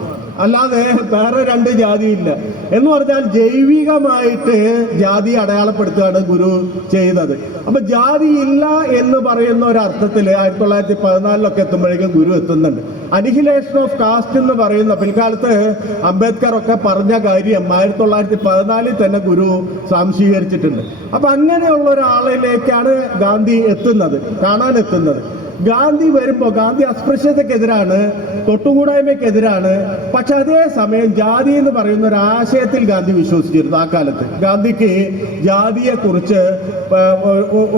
അല്ലാതെ വേറെ രണ്ട് ജാതിയില്ല എന്ന് പറഞ്ഞാൽ ജൈവികമായിട്ട് ജാതി അടയാളപ്പെടുത്തുകയാണ് ഗുരു ചെയ്തത്. അപ്പൊ ജാതി ഇല്ല എന്ന് പറയുന്ന ഒരർത്ഥത്തിൽ 1914 എത്തുമ്പോഴേക്കും ഗുരു എത്തുന്നുണ്ട്. അനിഹിലേഷൻ ഓഫ് കാസ്റ്റ് എന്ന് പറയുന്ന പിൽക്കാലത്ത് അംബേദ്കർ ഒക്കെ പറഞ്ഞ കാര്യം 1914 തന്നെ ഗുരു സ്വാംശീകരിച്ചിട്ടുണ്ട്. അപ്പൊ അങ്ങനെയുള്ള ഒരാളിലേക്കാണ് ഗാന്ധി എത്തുന്നത്, കാണാനെത്തുന്നത്. ഗാന്ധി വരുമ്പോൾ ഗാന്ധി അസ്പൃശ്യതക്കെതിരാണ്, തൊട്ടുകൂടായ്മയ്ക്കെതിരാണ്. പക്ഷെ അതേസമയം ജാതി എന്ന് പറയുന്ന ഒരു ആശയത്തിൽ ഗാന്ധി വിശ്വസിച്ചിരുന്നു. ആ കാലത്ത് ഗാന്ധിക്ക് ജാതിയെക്കുറിച്ച്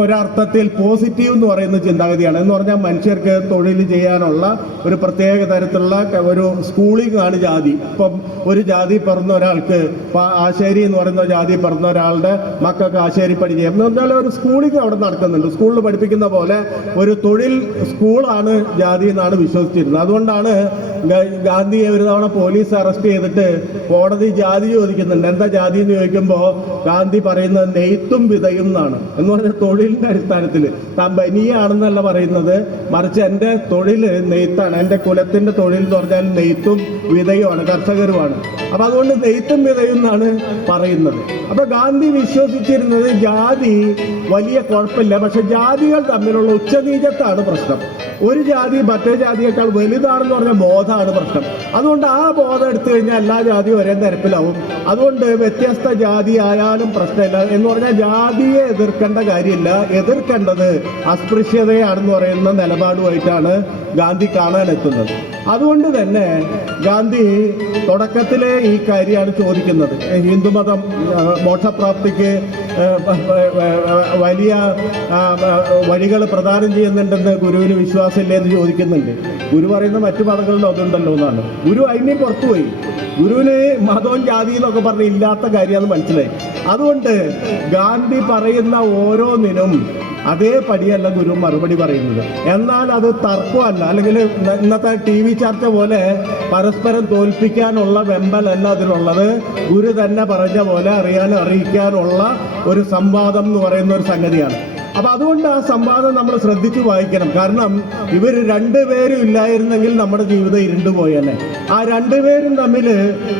ഒരർത്ഥത്തിൽ പോസിറ്റീവ് എന്ന് പറയുന്ന ചിന്താഗതിയാണ്. എന്ന് പറഞ്ഞാൽ മനുഷ്യർക്ക് തൊഴിൽ ചെയ്യാനുള്ള ഒരു പ്രത്യേക തരത്തിലുള്ള ഒരു സ്കൂളിംഗ് ആണ് ജാതി. ഇപ്പം ഒരു ജാതി പിറന്ന ഒരാൾക്ക്, ആശേരി എന്ന് പറയുന്ന ജാതി പിറന്ന ഒരാളുടെ മക്കൾക്ക് ആശേരി പണി ചെയ്യാം എന്ന് പറഞ്ഞാൽ ഒരു സ്കൂളിംഗ് അവിടെ നടക്കുന്നുണ്ട്. സ്കൂളിൽ പഠിപ്പിക്കുന്ന പോലെ ഒരു തൊഴിൽ സ്കൂളാണ് ജാതി എന്നാണ് വിശ്വസിച്ചിരുന്നത്. അതുകൊണ്ടാണ് ഗാന്ധിയെ ഒരു തവണ പോലീസ് അറസ്റ്റ് ചെയ്തിട്ട് കോടതി ജാതി ചോദിക്കുന്നുണ്ട്. എന്താ ജാതി എന്ന് ചോദിക്കുമ്പോൾ ഗാന്ധി പറയുന്നത് നെയ്ത്തും വിതയും എന്നാണ്. എന്ന് പറഞ്ഞാൽ തൊഴിലിന്റെ അടിസ്ഥാനത്തിൽ താൻ ബനിയാണെന്നല്ല പറയുന്നത്, മറിച്ച് എൻ്റെ തൊഴിൽ നെയ്ത്താണ്, എൻ്റെ കുലത്തിന്റെ തൊഴിൽ എന്ന് പറഞ്ഞാൽ നെയ്ത്തും വിതയുമാണ്, കർഷകരുമാണ്. അപ്പൊ അതുകൊണ്ട് നെയ്ത്തും വിതയും എന്നാണ് പറയുന്നത്. അപ്പൊ ഗാന്ധി വിശ്വസിച്ചിരുന്നത് ജാതി വലിയ കുഴപ്പമില്ല, പക്ഷെ ജാതികൾ തമ്മിലുള്ള ഉച്ചനീചത്താണ് പ്രശ്നം. ഒരു ജാതി മറ്റേ ജാതിയേക്കാൾ വലുതാണെന്ന് പറഞ്ഞ ബോധമാണ് പ്രശ്നം. അതുകൊണ്ട് ആ ബോധം എടുത്തു കഴിഞ്ഞാൽ എല്ലാ ജാതിയും ഒരേ നിരപ്പിലാവും. അതുകൊണ്ട് വ്യത്യസ്ത ജാതി ആയാലും പ്രശ്നമില്ല. എന്ന് പറഞ്ഞാൽ ജാതിയെ എതിർക്കേണ്ട കാര്യമില്ല, എതിർക്കേണ്ടത് അസ്പൃശ്യതയാണെന്ന് പറയുന്ന നിലപാടുമായിട്ടാണ് ഗാന്ധി കാണാനെത്തുന്നത്. അതുകൊണ്ട് തന്നെ ഗാന്ധി തുടക്കത്തിലെ ഈ കാര്യമാണ് ചോദിക്കുന്നത്. ഹിന്ദുമതം മോക്ഷപ്രാപ്തിക്ക് വലിയ വഴികൾ പ്രദാനം ചെയ്യുന്നുണ്ടെന്ന് ഗുരുവിന് വിശ്വാസമില്ലേ എന്ന് ചോദിക്കുന്നുണ്ട്. ഗുരു പറയുന്ന മറ്റു മതങ്ങളിലും അതുണ്ടല്ലോ എന്നാണ്. ഗുരു അതിനെ പുറത്തുപോയി. ഗുരുവിന് മതവും ജാതി എന്നൊക്കെ പറഞ്ഞ് ഇല്ലാത്ത കാര്യമാണ് മനസ്സിലായി. അതുകൊണ്ട് ഗാന്ധി പറയുന്ന ഓരോന്നിനും അതേപടിയല്ല ഗുരു മറുപടി പറയുന്നത്. എന്നാൽ അത് തർക്കമല്ല, അല്ലെങ്കിൽ ഇന്നത്തെ TV ചർച്ച പോലെ പരസ്പരം തോൽപ്പിക്കാനുള്ള വെമ്പലല്ല അതിലുള്ളത്. ഗുരു തന്നെ പറഞ്ഞ പോലെ അറിയിക്കാനുള്ള ഒരു സംവാദം എന്ന് പറയുന്ന ഒരു സംഗതിയാണ്. അപ്പൊ അതുകൊണ്ട് ആ സംവാദം നമ്മൾ ശ്രദ്ധിച്ചു വായിക്കണം. കാരണം ഇവർ രണ്ടുപേരും ഇല്ലായിരുന്നെങ്കിൽ നമ്മുടെ ജീവിതം ഇരുണ്ടുപോയല്ലേ. ആ രണ്ടുപേരും തമ്മിൽ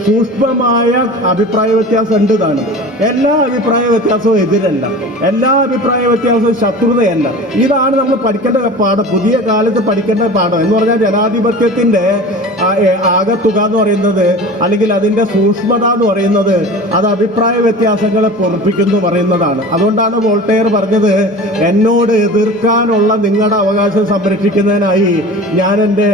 സൂക്ഷ്മമായ അഭിപ്രായ വ്യത്യാസം ഉണ്ട്. ഇതാണ് എല്ലാ അഭിപ്രായ വ്യത്യാസവും എതിരല്ല, എല്ലാ അഭിപ്രായ വ്യത്യാസവും ശത്രുതയല്ല. ഇതാണ് നമ്മൾ പഠിക്കേണ്ട പാഠം, പുതിയ കാലത്ത് പഠിക്കേണ്ട പാഠം എന്ന് പറഞ്ഞാൽ ജനാധിപത്യത്തിന്റെ ആകത്തുക എന്ന് പറയുന്നത്, അല്ലെങ്കിൽ അതിന്റെ സൂക്ഷ്മത എന്ന് പറയുന്നത്, അത് അഭിപ്രായ വ്യത്യാസങ്ങളെ പൊറപ്പിക്കുന്നു പറയുന്നതാണ്. അതുകൊണ്ടാണ് വോൾട്ടയർ പറഞ്ഞത്, എന്നോട് എതിർക്കാനുള്ള നിങ്ങളുടെ അവകാശം സംരക്ഷിക്കുന്നതിനായി ഞാൻ എൻ്റെ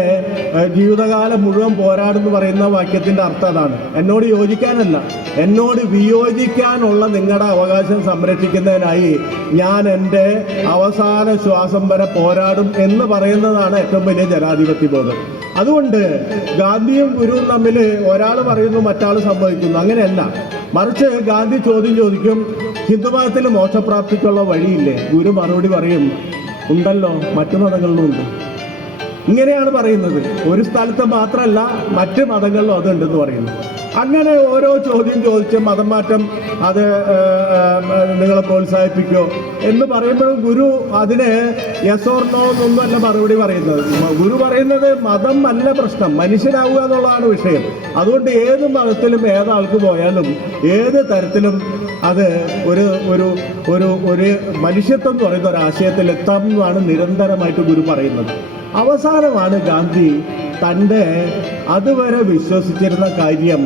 ജീവിതകാലം മുഴുവൻ പോരാടുന്നു പറയുന്ന വാക്യത്തിന്റെ അർത്ഥം അതാണ്. എന്നോട് യോജിക്കാനല്ല, എന്നോട് വിയോജിക്കാനുള്ള നിങ്ങളുടെ അവകാശം സംരക്ഷിക്കുന്നതിനായി ഞാൻ എൻ്റെ അവസാന ശ്വാസം വരെ പോരാടും എന്ന് പറയുന്നതാണ് ഏറ്റവും വലിയ ജനാധിപത്യ ബോധം. അതുകൊണ്ട് ഗാന്ധിയും ഗുരുവും തമ്മിൽ ഒരാൾ പറയുന്നു മറ്റാൾ സംഭവിക്കുന്നു, അങ്ങനെയല്ല. മറിച്ച് ഗാന്ധി ചോദ്യം ചോദിക്കും, ഹിന്ദുമതത്തിൽ മോക്ഷപ്രാപ്തിക്കുള്ള വഴിയില്ലേ? ഗുരു മറുപടി പറയും, ഉണ്ടല്ലോ, മറ്റു മതങ്ങളിലും ഉണ്ട്. ഇങ്ങനെയാണ് പറയുന്നത്. ഒരു സ്ഥലത്ത് മാത്രമല്ല, മറ്റ് മതങ്ങളിലും അതുണ്ടെന്ന് പറയുന്നു. അങ്ങനെ ഓരോ ചോദ്യം ചോദിച്ച് മതം മാറ്റം അത് നിങ്ങളെ പ്രോത്സാഹിപ്പിക്കോ എന്ന് പറയുമ്പോഴും ഗുരു അതിന് യെസ് ഓർ നോ എന്നൊന്നുമല്ല മറുപടി പറയുന്നത്. ഗുരു പറയുന്നത് മതം അല്ല പ്രശ്നം, മനുഷ്യരാവുക എന്നുള്ളതാണ് വിഷയം. അതുകൊണ്ട് ഏത് മതത്തിലും ഏതാൾക്ക് പോയാലും ഏത് തരത്തിലും അത് ഒരു ഒരു ഒരു ഒരു മനുഷ്യത്വം എന്ന് പറയുന്ന ഒരു ആശയത്തിൽ എത്താം എന്നാണ് നിരന്തരമായിട്ട് ഗുരു പറയുന്നത്. അവസാനമാണ് ഗാന്ധി തൻ്റെ അതുവരെ വിശ്വസിച്ചിരുന്ന കാര്യം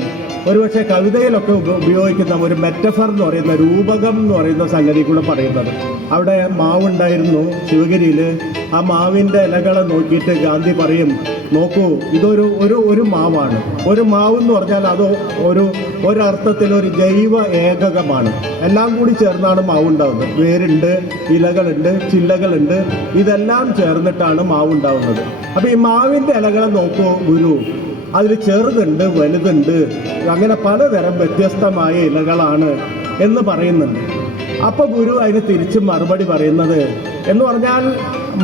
ഒരുപക്ഷെ കവിതയിലൊക്കെ ഉപയോഗിക്കുന്ന ഒരു മെറ്റഫർ എന്ന് പറയുന്ന രൂപകം എന്ന് പറയുന്ന സംഗതി കൂടെ പറയുന്നത്. അവിടെ മാവുണ്ടായിരുന്നു ശിവഗിരിയിൽ. ആ മാവിൻ്റെ ഇലകളെ നോക്കിയിട്ട് ഗാന്ധി പറയും, നോക്കൂ, ഇതൊരു ഒരു ഒരു മാവാണ്. ഒരു മാവ് എന്ന് പറഞ്ഞാൽ അത് ഒരർത്ഥത്തിൽ ഒരു ജൈവ ഏകകമാണ്. എല്ലാം കൂടി ചേർന്നാണ് മാവുണ്ടാവുന്നത്. വേരുണ്ട്, ഇലകളുണ്ട്, ചില്ലകളുണ്ട്, ഇതെല്ലാം ചേർന്നിട്ടാണ് മാവുണ്ടാവുന്നത്. അപ്പം ഈ മാവിൻ്റെ ഇലകളെ നോക്കൂ ഗുരു, അതിൽ ചെറുതുണ്ട്, വലുതുണ്ട്, അങ്ങനെ പലതരം വ്യത്യസ്തമായ ഇലകളാണ് എന്ന് പറയുന്നുണ്ട്. അപ്പോൾ ഗുരു അതിന് തിരിച്ച് മറുപടി പറയുന്നത് എന്ന് പറഞ്ഞാൽ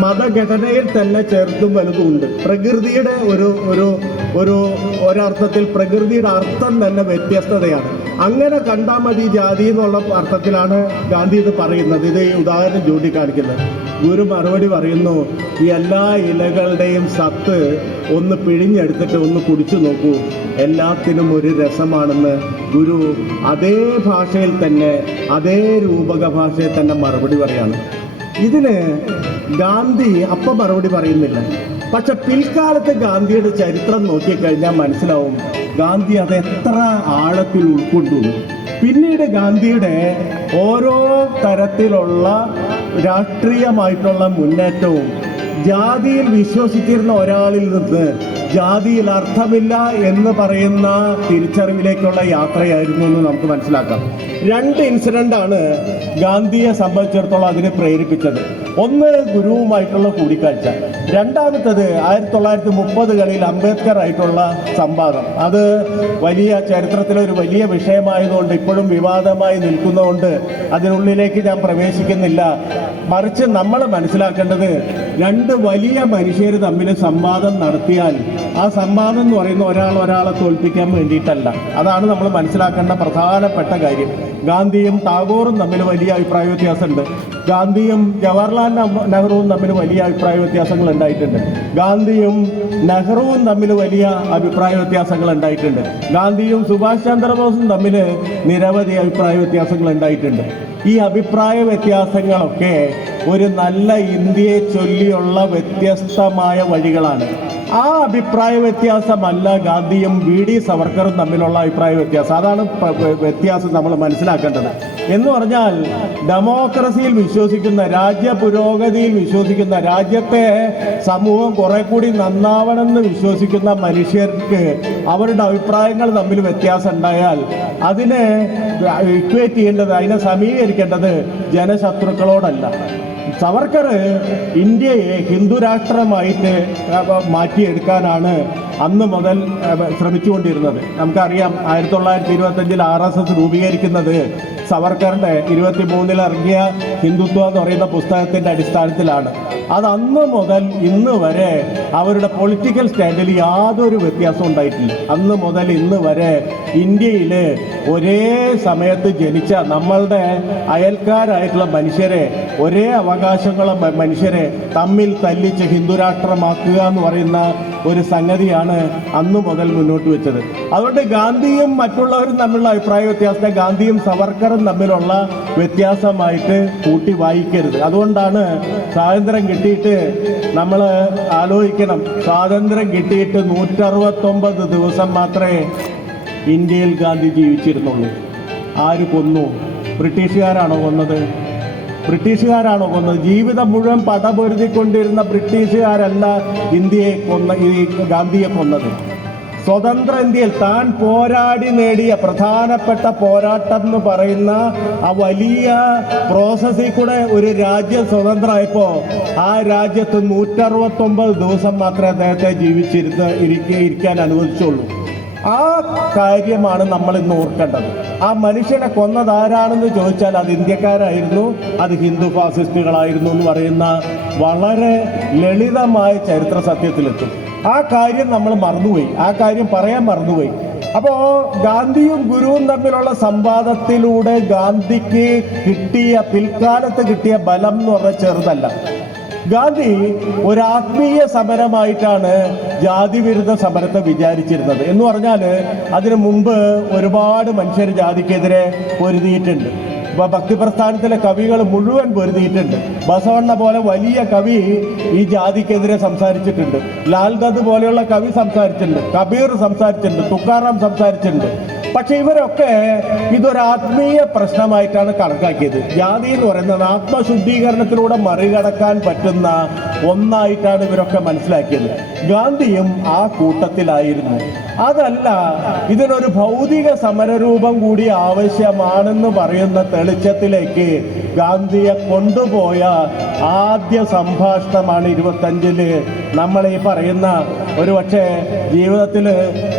മതഘടനയിൽ തന്നെ ചെറുതും വലുതും ഉണ്ട്. പ്രകൃതിയുടെ ഒരർത്ഥത്തിൽ പ്രകൃതിയുടെ അർത്ഥം തന്നെ വ്യത്യസ്തതയാണ്. അങ്ങനെ കണ്ടാൽ മതി ജാതി എന്നുള്ള അർത്ഥത്തിലാണ് ഗാന്ധി ഇത് പറയുന്നത്. ഇത് ഈ ഉദാഹരണം ചൂണ്ടിക്കാണിക്കുന്നത്. ഗുരു മറുപടി പറയുന്നു, ഈ എല്ലാ ഇലകളുടെയും സത്ത് ഒന്ന് പിഴിഞ്ഞെടുത്തിട്ട് ഒന്ന് കുടിച്ചു നോക്കൂ, എല്ലാത്തിനും ഒരു രസമാണെന്ന് ഗുരു അതേ ഭാഷയിൽ തന്നെ, അതേ രൂപക ഭാഷയിൽ തന്നെ മറുപടി പറയാണ്. ഇതിന് ഗാന്ധി അപ്പം മറുപടി പറയുന്നില്ല. പക്ഷെ പിൽക്കാലത്ത് ഗാന്ധിയുടെ ചരിത്രം നോക്കിക്കഴിഞ്ഞാൽ മനസ്സിലാവും ഗാന്ധി അത് എത്ര ആഴത്തിൽ ഉൾക്കൊണ്ടു. പിന്നീട് ഗാന്ധിയുടെ ഓരോ തരത്തിലുള്ള രാഷ്ട്രീയമായിട്ടുള്ള മുന്നേറ്റവും ജാതിയിൽ വിശ്വസിച്ചിരുന്ന ഒരാളിൽ നിന്ന് ജാതിയിൽ അർത്ഥമില്ല എന്ന് പറയുന്ന തിരിച്ചറിവിലേക്കുള്ള യാത്രയായിരുന്നു എന്ന് നമുക്ക് മനസ്സിലാക്കാം. 2 ഇൻസിഡൻ്റാണ് ഗാന്ധിയെ സംബന്ധിച്ചിടത്തോളം അതിനെ പ്രേരിപ്പിച്ചത്. ഒന്ന് ഗുരുവുമായിട്ടുള്ള കൂടിക്കാഴ്ച, രണ്ടാമത്തത് 1930കളിൽ അംബേദ്കർ ആയിട്ടുള്ള സംവാദം. അത് വലിയ ചരിത്രത്തിലെ ഒരു വലിയ വിഷയമായതുകൊണ്ട് ഇപ്പോഴും വിവാദമായി നിൽക്കുന്നതുകൊണ്ട് അതിനുള്ളിലേക്ക് ഞാൻ പ്രവേശിക്കുന്നില്ല. മറിച്ച് നമ്മൾ മനസ്സിലാക്കേണ്ടത് 2 വലിയ മനുഷ്യർ തമ്മിൽ സംവാദം നടത്തിയാൽ ആ സംവാദം എന്ന് പറയുന്ന ഒരാളെ തോൽപ്പിക്കാൻ വേണ്ടിയിട്ടല്ല. അതാണ് നമ്മൾ മനസ്സിലാക്കേണ്ട പ്രധാനപ്പെട്ട കാര്യം. ഗാന്ധിയും ടാഗോറും തമ്മിൽ വലിയ അഭിപ്രായ വ്യത്യാസമുണ്ട്. ഗാന്ധിയും ജവഹർലാൽ നെഹ്റുവും തമ്മിൽ വലിയ അഭിപ്രായ വ്യത്യാസങ്ങൾ ഉണ്ടായിട്ടുണ്ട്. ഗാന്ധിയും നെഹ്റുവും തമ്മിൽ വലിയ അഭിപ്രായ വ്യത്യാസങ്ങൾ ഉണ്ടായിട്ടുണ്ട്. ഗാന്ധിയും സുഭാഷ് ചന്ദ്രബോസും തമ്മിൽ നിരവധി അഭിപ്രായ വ്യത്യാസങ്ങൾ ഉണ്ടായിട്ടുണ്ട്. ഈ അഭിപ്രായ വ്യത്യാസങ്ങളൊക്കെ ഒരു നല്ല ഇന്ത്യയെ ചൊല്ലിയുള്ള വ്യത്യസ്തമായ വഴികളാണ്. ആ അഭിപ്രായ വ്യത്യാസമല്ല ഗാന്ധിയും വി.ഡി. സവർക്കറും തമ്മിലുള്ള അഭിപ്രായ വ്യത്യാസം. അതാണ് വ്യത്യാസം നമ്മൾ മനസ്സിലാക്കേണ്ടത്. എന്ന് പറഞ്ഞാൽ ഡെമോക്രസിയിൽ വിശ്വസിക്കുന്ന, രാജ്യ പുരോഗതിയിൽ വിശ്വസിക്കുന്ന, രാജ്യത്തെ സമൂഹം കുറെ കൂടി നന്നാവണമെന്ന് വിശ്വസിക്കുന്ന മനുഷ്യർക്ക് അവരുടെ അഭിപ്രായങ്ങൾ തമ്മിൽ വ്യത്യാസം ഉണ്ടായാൽ അതിനെ ഇക്വേറ്റ് ചെയ്യേണ്ടത്, അതിനെ സമീകരിക്കേണ്ടത് ജനശത്രുക്കളോടല്ല. സവർക്കർ ഇന്ത്യയെ ഹിന്ദു രാഷ്ട്രമായിട്ട് മാറ്റിയെടുക്കാനാണ് അന്ന് മുതൽ ശ്രമിച്ചുകൊണ്ടിരുന്നത്. നമുക്കറിയാം 1925 RSS രൂപീകരിക്കുന്നത് സവർക്കറിൻ്റെ 23-ൽ ഇറങ്ങിയ ഹിന്ദുത്വ എന്ന് പറയുന്ന പുസ്തകത്തിൻ്റെ അടിസ്ഥാനത്തിലാണ്. അത് അന്ന് മുതൽ ഇന്ന് വരെ അവരുടെ പൊളിറ്റിക്കൽ സ്റ്റാൻഡിൽ യാതൊരു വ്യത്യാസവും ഉണ്ടായിട്ടില്ല. അന്ന് മുതൽ ഇന്ന് വരെ ഇന്ത്യയിൽ ഒരേ സമയത്ത് ജനിച്ച നമ്മളുടെ അയൽക്കാരായിട്ടുള്ള മനുഷ്യരെ, ഒരേ അവകാശങ്ങളുള്ള മനുഷ്യരെ തമ്മിൽ തല്ലിച്ച് ഹിന്ദുരാഷ്ട്രമാക്കുക എന്ന് പറയുന്ന ഒരു സംഗതിയാണ് അന്ന് മുതൽ മുന്നോട്ട് വെച്ചത്. അതുകൊണ്ട് ഗാന്ധിയും മറ്റുള്ളവരും തമ്മിലുള്ള അഭിപ്രായ വ്യത്യാസത്തെ ഗാന്ധിയും സവർക്കറും തമ്മിലുള്ള വ്യത്യാസമായിട്ട് കൂട്ടി വായിക്കരുത്. അതുകൊണ്ടാണ് സ്വാതന്ത്ര്യം കിട്ടിയിട്ട് നമ്മൾ ആലോചിക്കണം, സ്വാതന്ത്ര്യം കിട്ടിയിട്ട് 169 ദിവസം മാത്രമേ ഇന്ത്യയിൽ ഗാന്ധി ജീവിച്ചിരുന്നുള്ളൂ. ആര് കൊന്നു? ബ്രിട്ടീഷുകാരാണോ കൊന്നത്? ബ്രിട്ടീഷുകാരാണോ കൊന്നത്? ജീവിതം മുഴുവൻ പടപൊരുതിക്കൊണ്ടിരുന്ന ബ്രിട്ടീഷുകാരല്ല ഇന്ത്യയെ ഈ ഗാന്ധിയെ കൊന്നത്. സ്വതന്ത്ര ഇന്ത്യയിൽ താൻ പോരാടി നേടിയ പ്രധാനപ്പെട്ട പോരാട്ടം എന്ന് പറയുന്ന ആ വലിയ പ്രോസസ്സിൽ കൂടെ ഒരു രാജ്യം സ്വതന്ത്രമായപ്പോൾ ആ രാജ്യത്ത് 169 ദിവസം മാത്രമേ അദ്ദേഹത്തെ ഇരിക്കാൻ അനുവദിച്ചുള്ളൂ. ആ കാര്യമാണ് നമ്മൾ ഇന്ന് ഓർക്കേണ്ടത്. ആ മനുഷ്യനെ കൊന്നത് ആരാണെന്ന് ചോദിച്ചാൽ അത് ഇന്ത്യക്കാരായിരുന്നു, അത് ഹിന്ദു ഫാസിസ്റ്റുകളായിരുന്നു എന്ന് പറയുന്ന വളരെ ലളിതമായ ചരിത്ര സത്യത്തിലെത്തും. ആ കാര്യം നമ്മൾ മറന്നുപോയി, ആ കാര്യം പറയാൻ മറന്നുപോയി. അപ്പോൾ ഗാന്ധിയും ഗുരുവും തമ്മിലുള്ള സംവാദത്തിലൂടെ ഗാന്ധിക്ക് പിൽക്കാലത്ത് കിട്ടിയ ബലം എന്ന് പറഞ്ഞാൽ ചെറുതല്ല. ഗാന്ധി ഒരു ആത്മീയ സമരമായിട്ടാണ് ജാതി വിരുദ്ധ സമരത്തെ വിചാരിച്ചിരുന്നത്. എന്ന് പറഞ്ഞാൽ അതിനു മുമ്പ് ഒരുപാട് മനുഷ്യർ ജാതിക്കെതിരെ പൊരുതിയിട്ടുണ്ട്. ഭക്തി പ്രസ്ഥാനത്തിലെ കവികൾ മുഴുവൻ പൊരുതിയിട്ടുണ്ട്. ബസവണ്ണ പോലെ വലിയ കവി ഈ ജാതിക്കെതിരെ സംസാരിച്ചിട്ടുണ്ട്. ലാൽ ദത്ത് പോലെയുള്ള കവി സംസാരിച്ചിട്ടുണ്ട്, കബീർ സംസാരിച്ചിട്ടുണ്ട്, തുക്കാറാം സംസാരിച്ചിട്ടുണ്ട്. പക്ഷെ ഇവരൊക്കെ ഇതൊരു ആത്മീയ പ്രശ്നമായിട്ടാണ് കണക്കാക്കിയത്. ജാതി എന്ന് പറയുന്നത് ആത്മശുദ്ധീകരണത്തിലൂടെ മറികടക്കാൻ പറ്റുന്ന ഒന്നായിട്ടാണ് ഇവരൊക്കെ മനസ്സിലാക്കിയത്. ഗാന്ധിയും ആ കൂട്ടത്തിലായിരുന്നു. അതല്ല, ഇതിനൊരു ഭൗതിക സമരരൂപം കൂടി ആവശ്യമാണെന്ന് പറയുന്ന തെളിച്ചത്തിലേക്ക് ഗാന്ധിയെ കൊണ്ടുപോയ ആദ്യ സംഭാഷണമാണ് 25-ല് നമ്മൾ ഈ പറയുന്ന, ഒരു പക്ഷേ ജീവിതത്തിൽ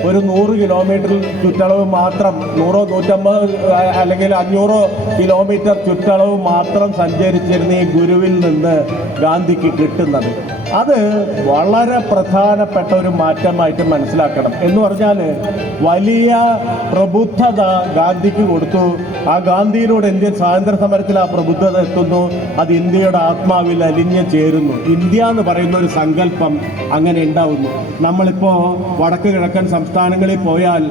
ഒരു 100 കിലോമീറ്റർ ചുറ്റളവ് മാത്രം 100-150 അല്ലെങ്കിൽ 500 കിലോമീറ്റർ ചുറ്റളവ് മാത്രം സഞ്ചരിച്ചിരുന്ന ഈ ഗുരുവിൽ നിന്ന് ഗാന്ധിക്ക് കിട്ടുന്നത് അത് വളരെ പ്രധാനപ്പെട്ട ഒരു മാറ്റമായിട്ട് മനസ്സിലാക്കണം. എന്ന് പറഞ്ഞാൽ വലിയ പ്രബുദ്ധത ഗാന്ധിക്ക് കൊടുത്തു. ആ ഗാന്ധിയിലൂടെ ഇന്ത്യൻ സ്വാതന്ത്ര്യ സമരത്തിൽ ആ പ്രബുദ്ധത എത്തുന്നു. അത് ഇന്ത്യയുടെ ആത്മാവിൽ അലിഞ്ഞു ചേരുന്നു. ഇന്ത്യ എന്ന് പറയുന്ന ഒരു സങ്കല്പം അങ്ങനെ ഉണ്ടാവുന്നു. നമ്മളിപ്പോൾ വടക്ക് കിഴക്കൻ സംസ്ഥാനങ്ങളിൽ പോയാൽ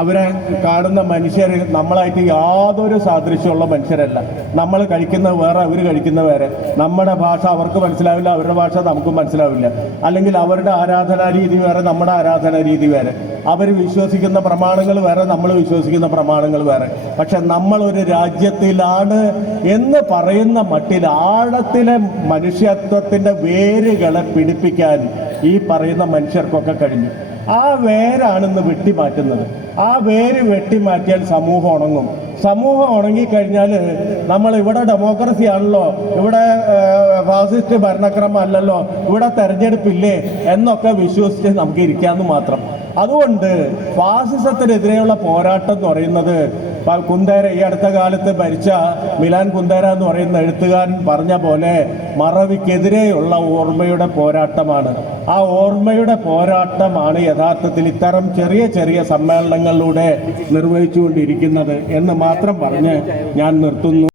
അവരെ കാണുന്ന മനുഷ്യർ നമ്മളായിട്ട് യാതൊരു സാദൃശ്യമുള്ള മനുഷ്യരല്ല. നമ്മൾ കഴിക്കുന്നത് വേറെ, അവർ കഴിക്കുന്നത് വേറെ. നമ്മുടെ ഭാഷ അവർക്ക് മനസ്സിലാവില്ല, അവരുടെ ഭാഷ നമുക്കും മനസ്സിലാവില്ല. അല്ലെങ്കിൽ അവരുടെ ആരാധനാ രീതി വേറെ, നമ്മുടെ ആരാധനാ രീതി വേറെ. അവർ വിശ്വസിക്കുന്ന പ്രമാണങ്ങൾ വേറെ, നമ്മൾ വിശ്വസിക്കുന്ന പ്രമാണങ്ങൾ വേറെ. പക്ഷെ നമ്മളൊരു രാജ്യത്തിലാണ് എന്ന് പറയുന്ന മട്ടിൽ ആഴത്തിലെ മനുഷ്യത്വത്തിൻ്റെ വേരുകളെ പിടിപ്പിക്കാൻ ഈ പറയുന്ന മനുഷ്യർക്കൊക്കെ കഴിഞ്ഞു. ആ വേരാണെന്ന് വെട്ടിമാറ്റുന്നത്. ആ വേര് വെട്ടിമാറ്റിയാൽ സമൂഹം ഉണങ്ങും. സമൂഹം ഉണങ്ങിക്കഴിഞ്ഞാൽ നമ്മൾ ഇവിടെ ഡെമോക്രസി ആണല്ലോ, ഇവിടെ ഫാസിസ്റ്റ് ഭരണക്രമം അല്ലല്ലോ, ഇവിടെ തെരഞ്ഞെടുപ്പില്ലേ എന്നൊക്കെ വിശ്വസിച്ച് നമുക്ക് ഇരിക്കാമെന്ന് മാത്രം. അതുകൊണ്ട് ഫാസിസത്തിനെതിരെയുള്ള പോരാട്ടം എന്ന് പറയുന്നത് കുന്ദേര ഈ അടുത്ത കാലത്ത് ഭരിച്ച മിലാൻ കുന്ദേര എന്ന് പറയുന്ന എഴുത്തുകാരൻ പറഞ്ഞ പോലെ മറവിക്കെതിരെയുള്ള ഓർമ്മയുടെ പോരാട്ടമാണ്. ആ ഓർമ്മയുടെ പോരാട്ടമാണ് യഥാർത്ഥത്തിൽ ഇത്തരം ചെറിയ ചെറിയ സമ്മേളനങ്ങളിലൂടെ നിർവഹിച്ചുകൊണ്ടിരിക്കുന്നത് എന്ന് മാത്രം പറഞ്ഞ് ഞാൻ നിർത്തുന്നു.